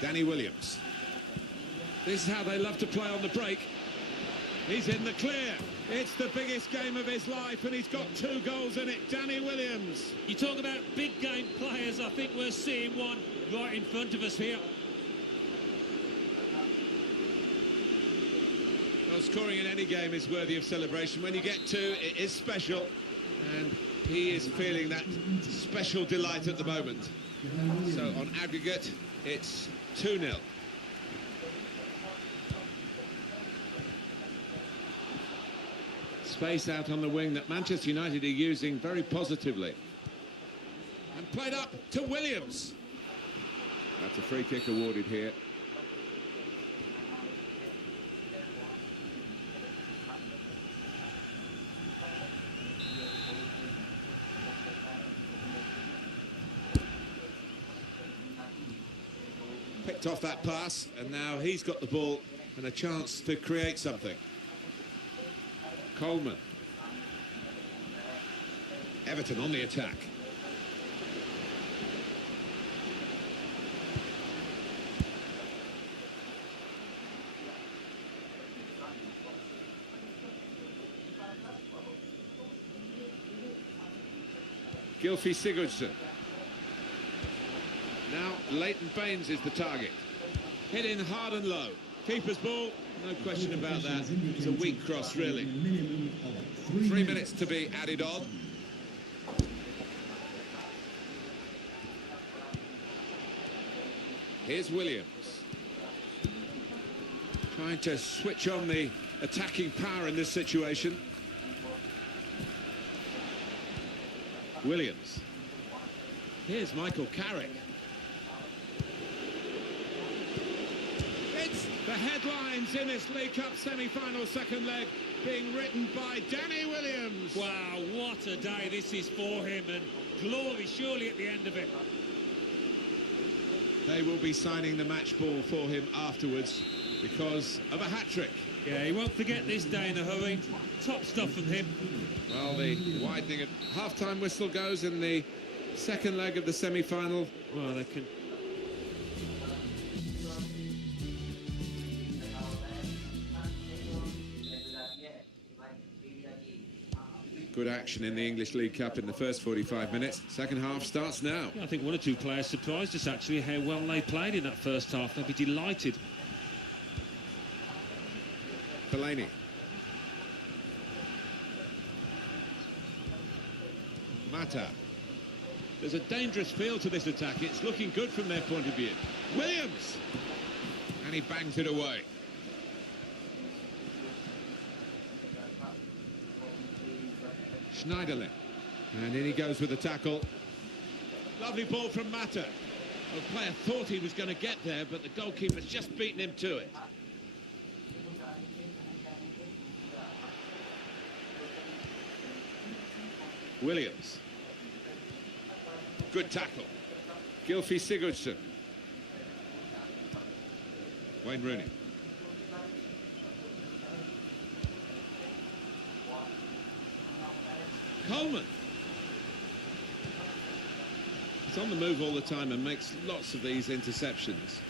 Danny Williams. This is how they love to play on the break. He's in the clear. It's the biggest game of his life, and he's got 2 goals in it. Danny Williams. You talk about big game players, I think we're seeing one right in front of us here. Well, scoring in any game is worthy of celebration. When you get 2, it is special, and he is feeling that special delight at the moment. So on aggregate, it's 2-0. Space out on the wing that Manchester United are using very positively. And played up to Williams. That's a free kick awarded here. Picked off that pass, and now he's got the ball and a chance to create something. Coleman. Everton on the attack. Gylfi Sigurdsson. Now Leighton Baines is the target. Hit in hard and low. Keeper's ball. No question about that. It's a weak cross, really. 3 minutes to be added on. Here's Williams. Trying to switch on the attacking power in this situation. Williams. Here's Michael Carrick. It's the headlines in this League Cup semi-final second leg being written by Danny Williams. Wow, what a day this is for him, and glory surely at the end of it. They will be signing the match ball for him afterwards because of a hat-trick. Yeah, he won't forget this day in a hurry. Top stuff from him. Well, the widening of half-time whistle goes in the second leg of the semi-final. Well, they can... Good action in the English League Cup in the first 45 minutes. Second half starts now. Yeah, I think one or two players surprised us actually how well they played in that first half. They'll be delighted. Fellaini. Mata. There's a dangerous feel to this attack. It's looking good from their point of view. Williams! And he bangs it away. Schneiderlin. And in he goes with the tackle. Lovely ball from Mata. The player thought he was going to get there, but the goalkeeper's just beaten him to it. Williams. Good tackle. Gylfi Sigurdsson. Wayne Rooney. Coleman. He's on the move all the time and makes lots of these interceptions.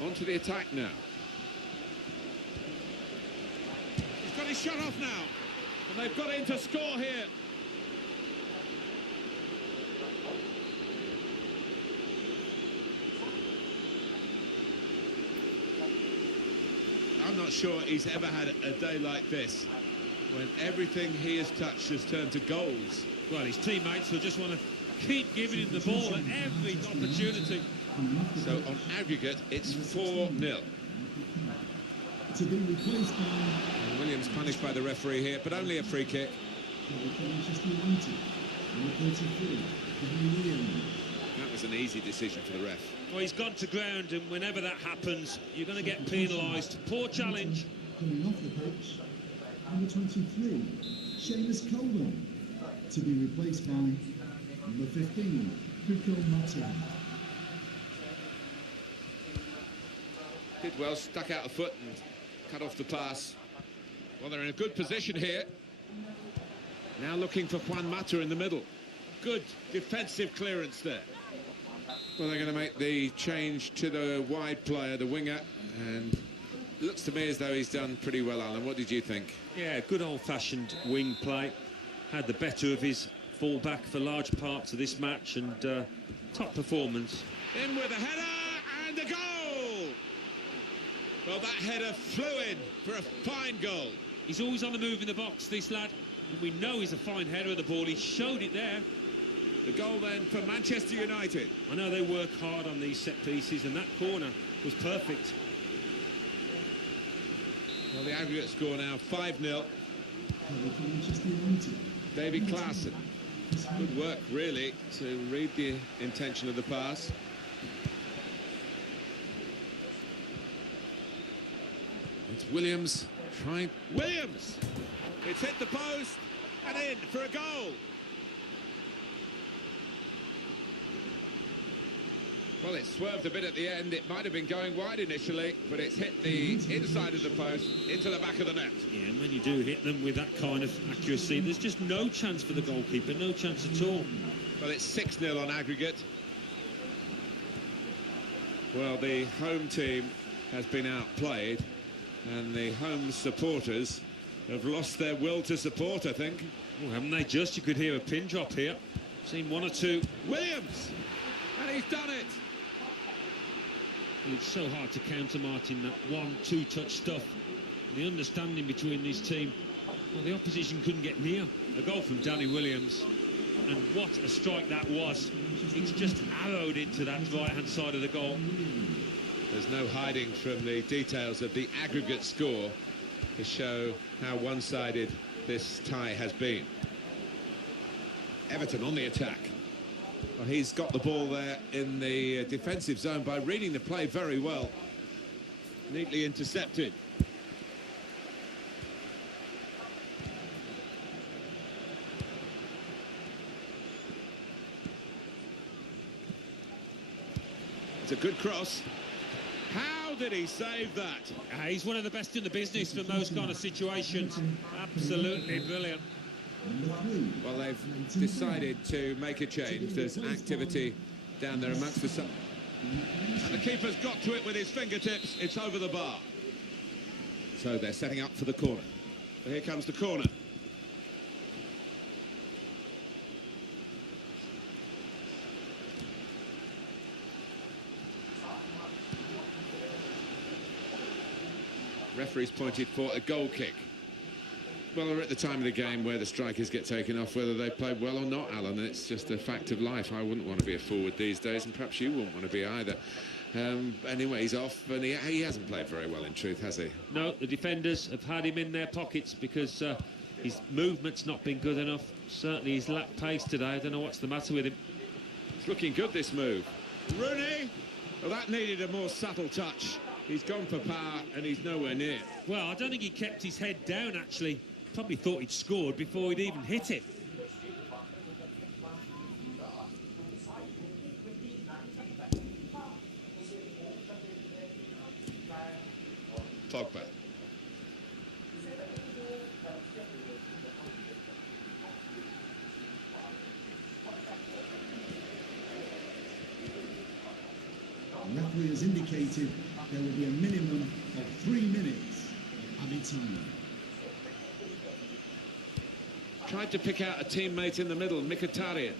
On to the attack now. He's got his shot off now. And they've got in to score here. I'm not sure he's ever had a day like this, when everything he has touched has turned to goals. Well, his teammates will just want to keep giving him the ball at every opportunity. So on aggregate, it's 4-0. To be replaced by Williams punished by the referee here, but only a free kick. Manchester United, number 33, Williams. That was an easy decision for the ref. Well, he's gone to ground, and whenever that happens, you're going to get penalised. Poor challenge. Coming off the pitch, number 23, Seamus Coleman, to be replaced by number 15, Kuko Mata. Did well, stuck out a foot and cut off the pass. Well, they're in a good position here. Now looking for Juan Mata in the middle. Good defensive clearance there. Well, they're going to make the change to the wide player, the winger, and it looks to me as though he's done pretty well, Alan. What did you think? Yeah, good old-fashioned wing play. Had the better of his full-back for large parts of this match, and top performance. In with a header and a goal! Well, that header flew in for a fine goal. He's always on the move in the box, this lad. And we know he's a fine header of the ball. He showed it there. The goal then for Manchester United. I know they work hard on these set pieces, and that corner was perfect. Well, the aggregate score now 5-0. Manchester United. David Klaassen. Good work, really, to read the intention of the pass. It's Williams trying. Williams! It's hit the post and in for a goal. Well, it swerved a bit at the end. It might have been going wide initially, but it's hit the inside of the post into the back of the net. Yeah, and when you do hit them with that kind of accuracy, there's just no chance for the goalkeeper, no chance at all. Well, it's 6-0 on aggregate. Well, the home team has been outplayed, and the home supporters have lost their will to support, I think. Oh, haven't they just? You could hear a pin drop here. Seen one or two. Williams! And he's done it! Well, it's so hard to counter, Martin, that 1-2 touch stuff. The understanding between these teams. Well, the opposition couldn't get near. A goal from Danny Williams. And what a strike that was. It's just arrowed into that right-hand side of the goal. There's no hiding from the details of the aggregate score to show how one-sided this tie has been. Everton on the attack. Well, he's got the ball there in the defensive zone by reading the play very well. Neatly intercepted. It's a good cross. How did he save that? He's one of the best in the business from those kind of situations. Absolutely brilliant. Well, they've decided to make a change. There's activity down there amongst the... And the keeper's got to it with his fingertips. It's over the bar. So they're setting up for the corner. So here comes the corner. Referee's pointed for a goal kick. Well, we're at the time of the game where the strikers get taken off, whether they played well or not, Alan. It's just a fact of life. I wouldn't want to be a forward these days, and perhaps you wouldn't want to be either. Anyway, he's off, and he hasn't played very well, in truth, has he? No, the defenders have had him in their pockets because his movement's not been good enough. Certainly he's lacked pace today. I don't know what's the matter with him. It's looking good, this move. Rooney! Well, that needed a more subtle touch. He's gone for power, and he's nowhere near. Well, I don't think he kept his head down, actually. Probably thought he'd scored before he'd even hit it. Pogba. The referee has indicated there will be a minimum of 3 minutes of added time. Tried to pick out a teammate in the middle, Mkhitaryan.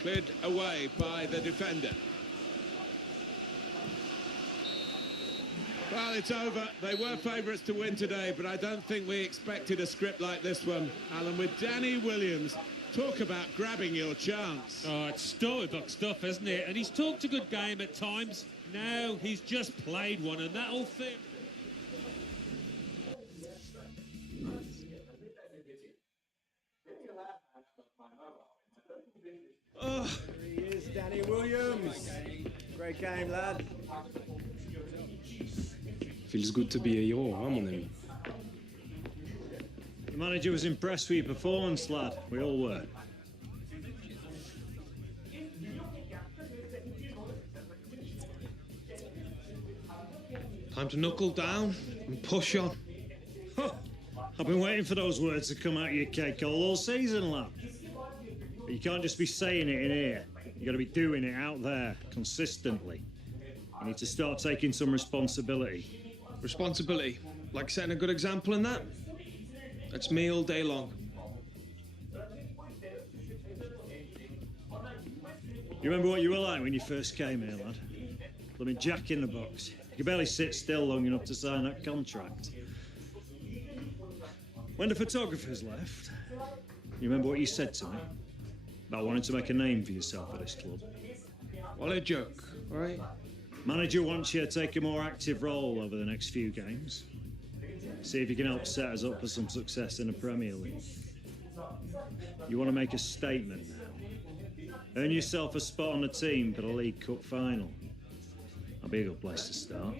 Cleared away by the defender. Well, it's over. They were favourites to win today, but I don't think we expected a script like this one, Alan, with Danny Williams. Talk about grabbing your chance. Oh, it's storybook stuff, isn't it? And he's talked a good game at times. Now he's just played one, and that'll fit. Oh, there he is, Danny Williams. Great game, lad. Feels good to be a hero, huh, mon ami? The manager was impressed with your performance, lad. We all were. Time to knuckle down and push on. I've been waiting for those words to come out of your cake all season, lad. But you can't just be saying it in here. You got to be doing it out there consistently. You need to start taking some responsibility. Responsibility? Like setting a good example in that? That's me all day long. You remember what you were like when you first came here, lad? I mean, Jack in the box. You could barely sit still long enough to sign that contract. When the photographers left, you remember what you said to me? About wanting to make a name for yourself at this club. What a joke, right? Manager wants you to take a more active role over the next few games. See if you can help set us up for some success in the Premier League. You want to make a statement now. Earn yourself a spot on the team for the League Cup final. That'll be a good place to start.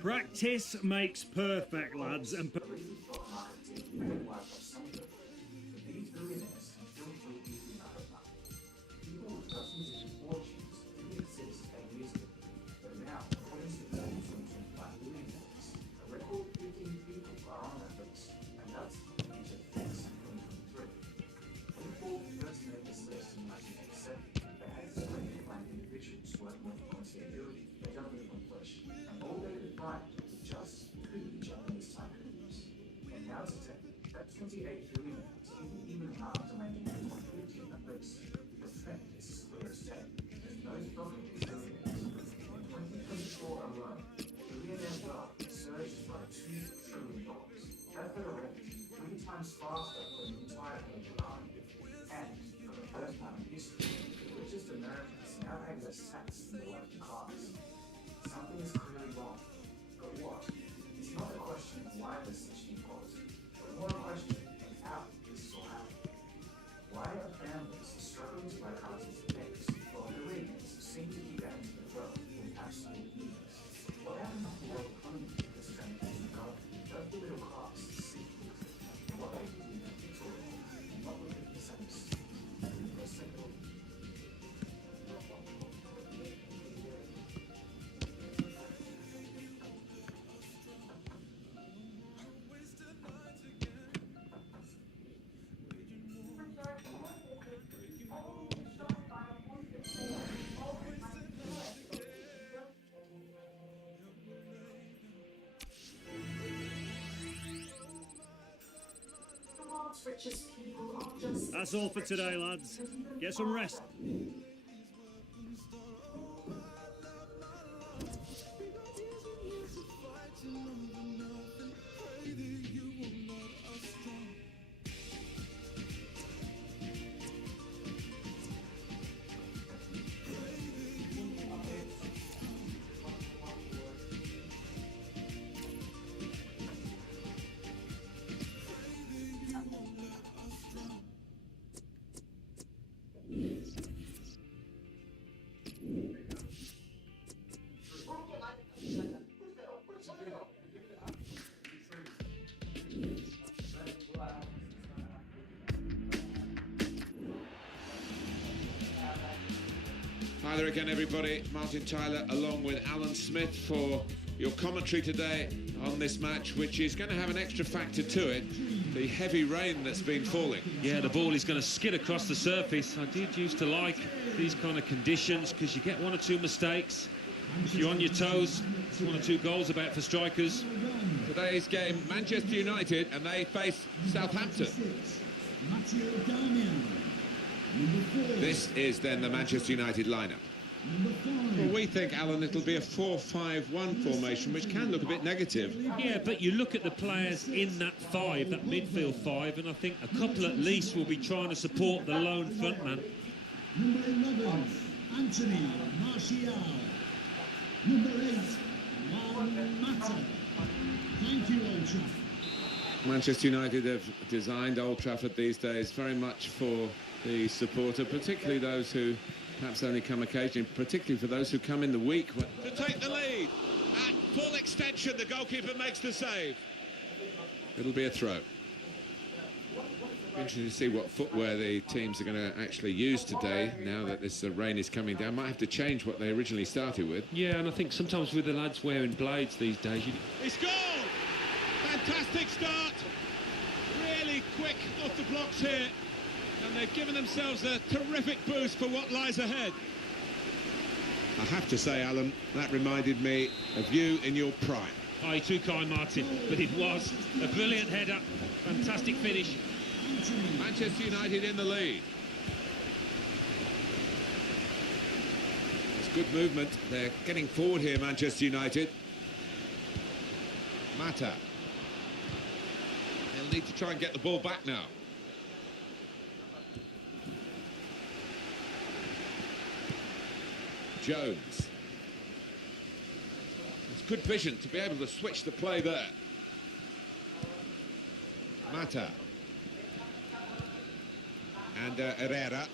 Practice makes perfect, lads, and times faster than the entire Quran. And for the first time in history, the richest Americans now pay less tax than the working class. Something is clearly wrong. But what? It's not a question of why there's such inequality, but more a question of how this is all happening. Why are families struggling to buy houses and eggs, while billionaires seem to keep adding to the wealth with absolute ease? What happened to the world economy that's strengthening the government? Does the middle class see it? And what they do in Victoria, and what would be the same in the second? That's all for today, lads. Get some rest. Hi there again, everybody. Martin Tyler along with Alan Smith for your commentary today on this match, which is going to have an extra factor to it, the heavy rain that's been falling. Yeah, the ball is going to skid across the surface. I did used to like these kind of conditions because you get one or two mistakes. If you're on your toes, it's one or two goals about for strikers. Today's game, Manchester United, and they face Southampton. This is then the Manchester United lineup. Well, we think, Alan, it'll be a 4-5-1 formation, which can look a bit negative. Yeah, but you look at the players in that five, that midfield five, and I think a couple at least will be trying to support the lone frontman. Number 11, Anthony Martial. Number 8, Juan Mata. Thank you, Old Trafford. Manchester United have designed Old Trafford these days very much for the supporter, particularly those who perhaps only come occasionally, particularly for those who come in the week. To take the lead at full extension, the goalkeeper makes the save. It'll be a throw. Interesting to see what footwear the teams are going to actually use today now that this rain is coming down. Might have to change what they originally started with. Yeah, and I think sometimes with the lads wearing blades these days, He scored! Fantastic start. Really quick off the blocks here. And they've given themselves a terrific boost for what lies ahead. I have to say, Alan, that reminded me of you in your prime. Oh, too kind, Martin, but it was a brilliant header, fantastic finish. Manchester United in the lead. It's good movement. They're getting forward here, Manchester United. Mata. They'll need to try and get the ball back now. Jones. It's good vision to be able to switch the play there. Mata. And Herrera.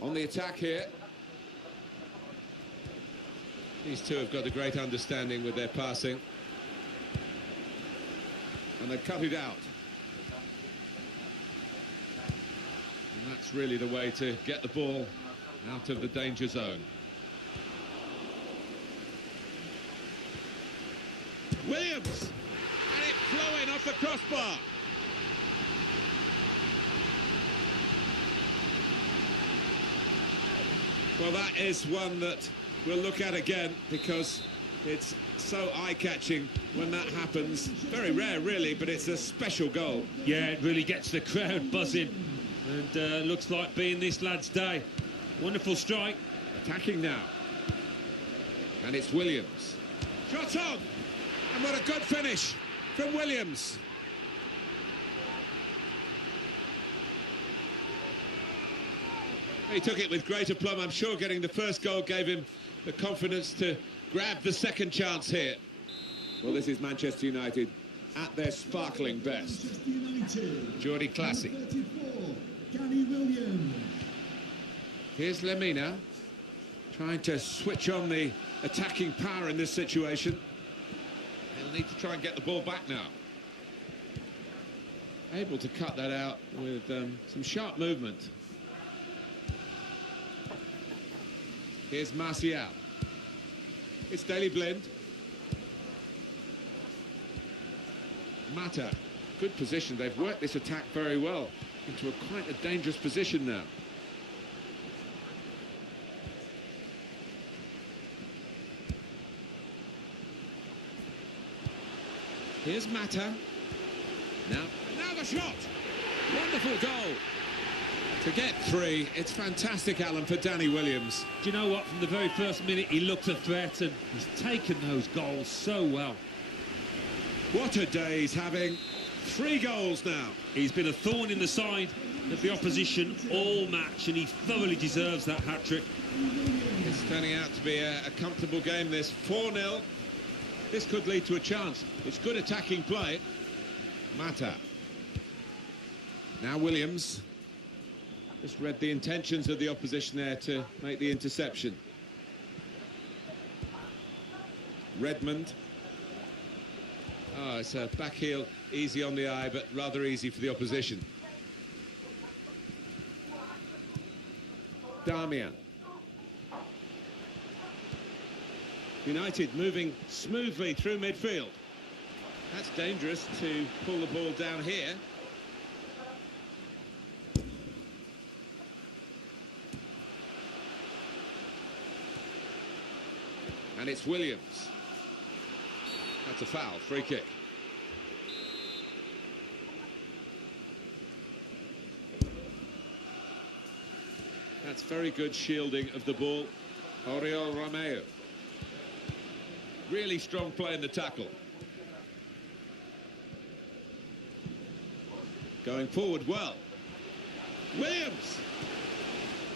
On the attack here. These two have got a great understanding with their passing. And they've cut it out. And that's really the way to get the ball out of the danger zone. Williams! And it flowing off the crossbar. Well, that is one that we'll look at again because it's so eye-catching when that happens. Very rare, really, but it's a special goal. Yeah, it really gets the crowd buzzing. And looks like being this lad's day. Wonderful strike. Attacking now. And it's Williams. Shot on! And what a good finish from Williams. He took it with great aplomb. I'm sure getting the first goal gave him the confidence to grab the second chance here. Well, this is Manchester United at their sparkling best. Manchester United. Geordie Classy. Number 34, Danny Williams. Here's Lemina trying to switch on the attacking power in this situation. He'll need to try and get the ball back now. Able to cut that out with some sharp movement. Here's Martial. It's Daley Blind. Mata, good position. They've worked this attack very well into quite a dangerous position now. Here's Mata. Now the shot. Wonderful goal. To get three, it's fantastic, Alan, for Danny Williams. Do you know what? From the very first minute, he looked a threat, and he's taken those goals so well. What a day he's having. 3 goals now. He's been a thorn in the side of the opposition all match, and he thoroughly deserves that hat-trick. It's turning out to be a comfortable game, this. 4-0. This could lead to a chance. It's good attacking play. Mata. Now Williams. Just read the intentions of the opposition there to make the interception. Redmond. Oh, it's a back heel, easy on the eye, but rather easy for the opposition. Darmian. United moving smoothly through midfield. That's dangerous to pull the ball down here. And it's Williams. That's a foul, free kick. That's very good shielding of the ball. Oriol Romeo. Really strong play in the tackle. Going forward well. Williams!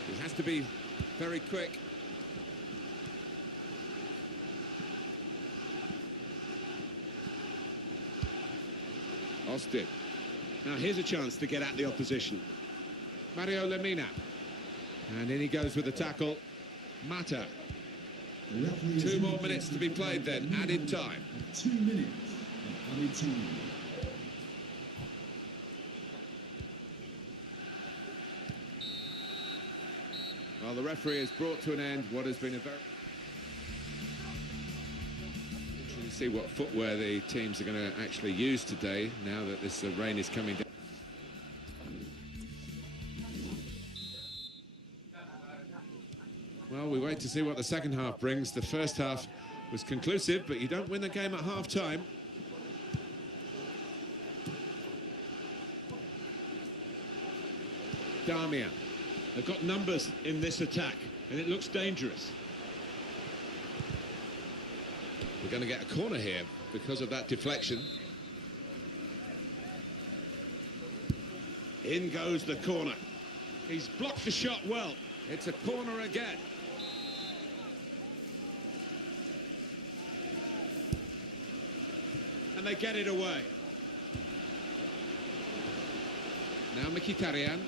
He has to be very quick. Austin. Now here's a chance to get at the opposition. Mario Lemina. And in he goes with the tackle. Mata. 2 more minutes to be played then, added time. 2 minutes of added time. Well, the referee has brought to an end what has been a very... Interesting to see what footwear the teams are going to actually use today, now that this rain is coming down. Well, we wait to see what the second half brings. The first half was conclusive, but you don't win the game at half-time. Darmian. They've got numbers in this attack, and it looks dangerous. We're going to get a corner here because of that deflection. In goes the corner. He's blocked the shot well. It's a corner again. And they get it away. Now Mkhitaryan.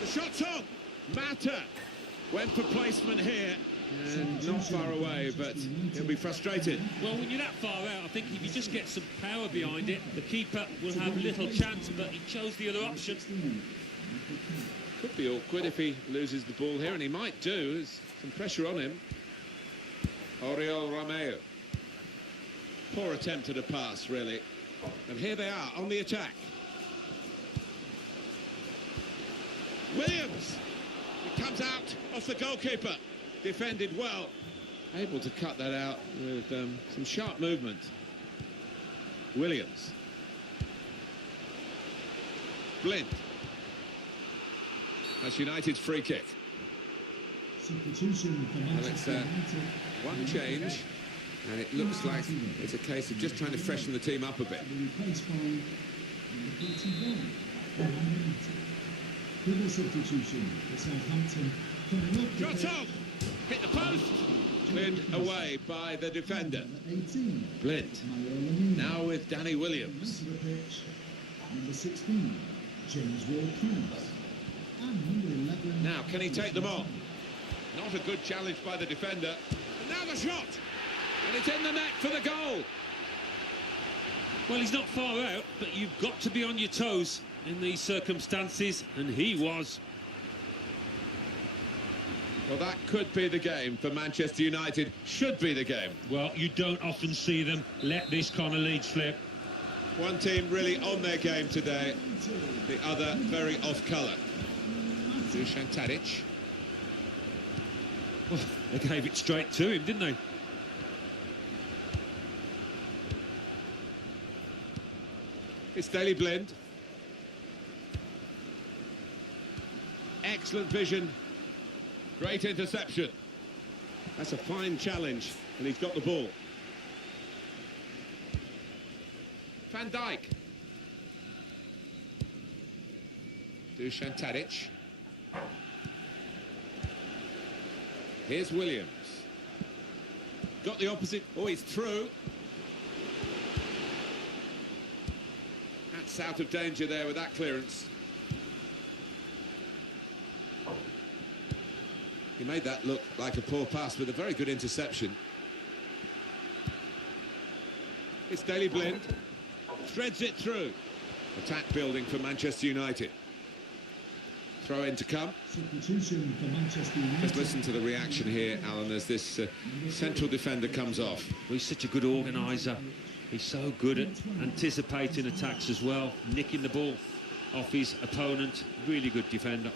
The shot's on. Mata went for placement here. And not far away, but he'll be frustrated. Well, when you're that far out, I think if you just get some power behind it, the keeper will have little chance, but he chose the other option. Could be awkward if he loses the ball here, and he might do. There's some pressure on him. Oriol Romeo. Poor attempt at a pass, really. And here they are on the attack. Williams! It comes out off the goalkeeper. Defended well. Able to cut that out with some sharp movement. Williams. Blind. That's United's free kick. Substitution for Well, it's Manchester United. one change, and it looks like it's a case of just trying to freshen the team up a bit. Replaced by number 41, double substitution for Southampton. Coming up, Shot off! Hit the post! Cleared away by the defender. 18, Blind. Now with Danny Williams. onto the pitch. Number 16, James Ward-Prowse. And number 11. Now, can he take them on? Not a good challenge by the defender. And now the shot! And it's in the net for the goal. Well, he's not far out, but you've got to be on your toes in these circumstances, and he was. Well, that could be the game for Manchester United. Should be the game. Well, you don't often see them let this kind of lead slip. One team really on their game today. The other very off colour. Dusan Tadic. Well, they gave it straight to him, didn't they? It's Daley Blind. Excellent vision. Great interception. That's a fine challenge, and he's got the ball. Van Dijk. Dusan Tadic. Here's Williams. Got the opposite. Oh, he's through. That's out of danger there with that clearance. He made that look like a poor pass with a very good interception. It's Daley Blind. Threads it through. Attack building for Manchester United. Throw in to come. Substitution for Manchester United. Just listen to the reaction here, Alan, as this central defender comes off. Well, he's such a good organiser. He's so good at anticipating attacks as well, nicking the ball off his opponent. Really good defender.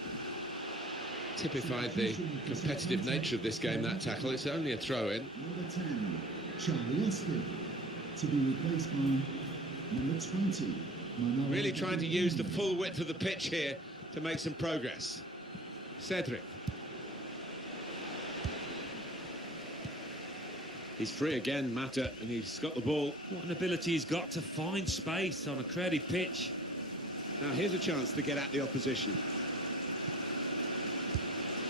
Typified the competitive nature of this game, that tackle. It's only a throw-in. Number 10, Charlie Austin, to be replaced by number 20. Really trying to use the full width of the pitch here to make some progress. Cedric. He's free again, Mata, and he's got the ball. What an ability he's got to find space on a crowded pitch. Now here's a chance to get at the opposition.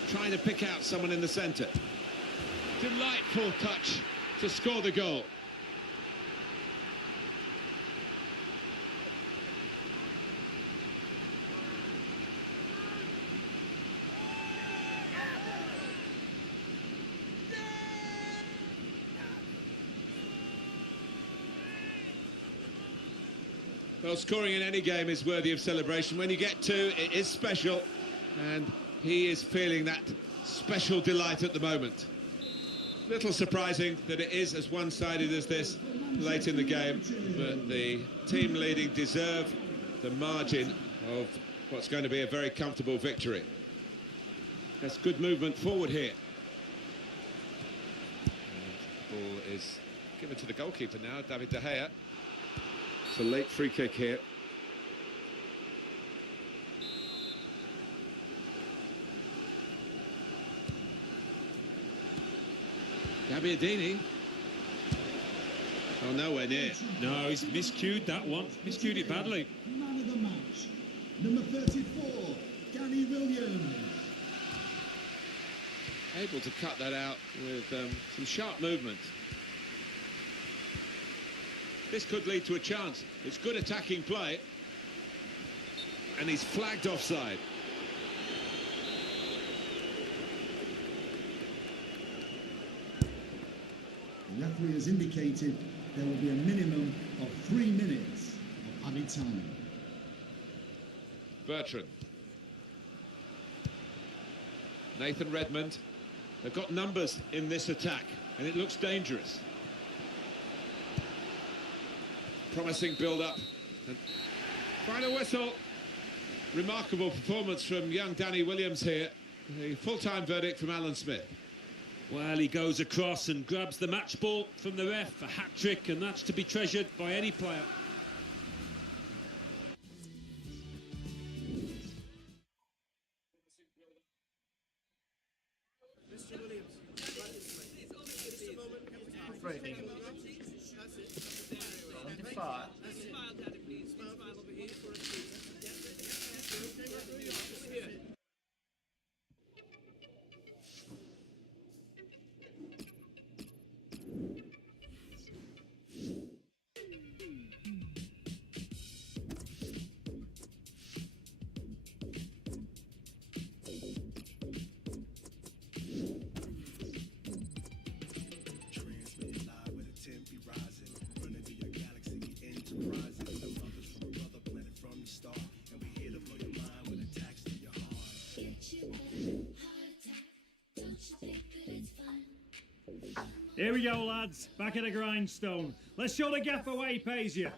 Trying to pick out someone in the centre. Delightful touch to score the goal. Well, scoring in any game is worthy of celebration. When you get two, it is special, and he is feeling that special delight at the moment. Little surprising that it is as one-sided as this late in the game, but the team leading deserve the margin of what's going to be a very comfortable victory. That's good movement forward here. And the ball is given to the goalkeeper now, David De Gea. It's a late free kick here. Gabbiadini. Oh, nowhere near. No, he's miscued that one. Miscued it badly. Man of the match, number 34, Danny Williams. Able to cut that out with some sharp movement. This could lead to a chance. It's good attacking play. And he's flagged offside. The referee has indicated there will be a minimum of 3 minutes of added time. Bertrand. Nathan Redmond. They've got numbers in this attack, and it looks dangerous. Promising build-up. And final whistle. Remarkable performance from young Danny Williams here. A full-time verdict from Alan Smith. Well, he goes across and grabs the match ball from the ref, a hat-trick, and that's to be treasured by any player. rating. 75. Here we go, lads. Back at the grindstone. Let's show the gaffer where he pays you.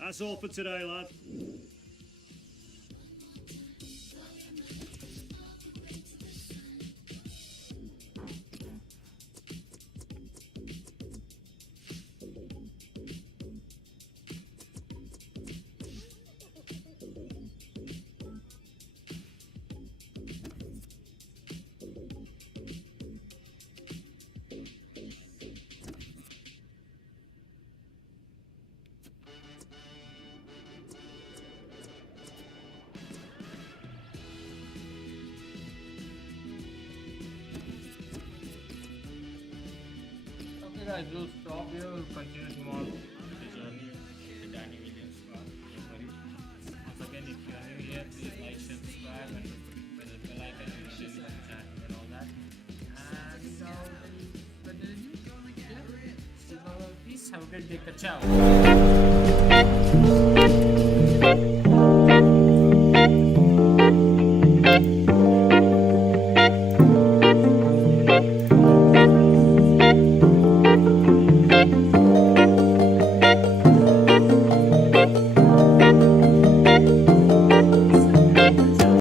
That's all for today, lad. Okay guys, we'll stop here. We'll continue tomorrow with the journey to Danny Williams' car. Don't worry. Once again, if you are new here, please like, share, subscribe, and don't forget to press the bell icon and share the chat and all that. And without any further ado, yeah, peace. Have a great day. Ciao.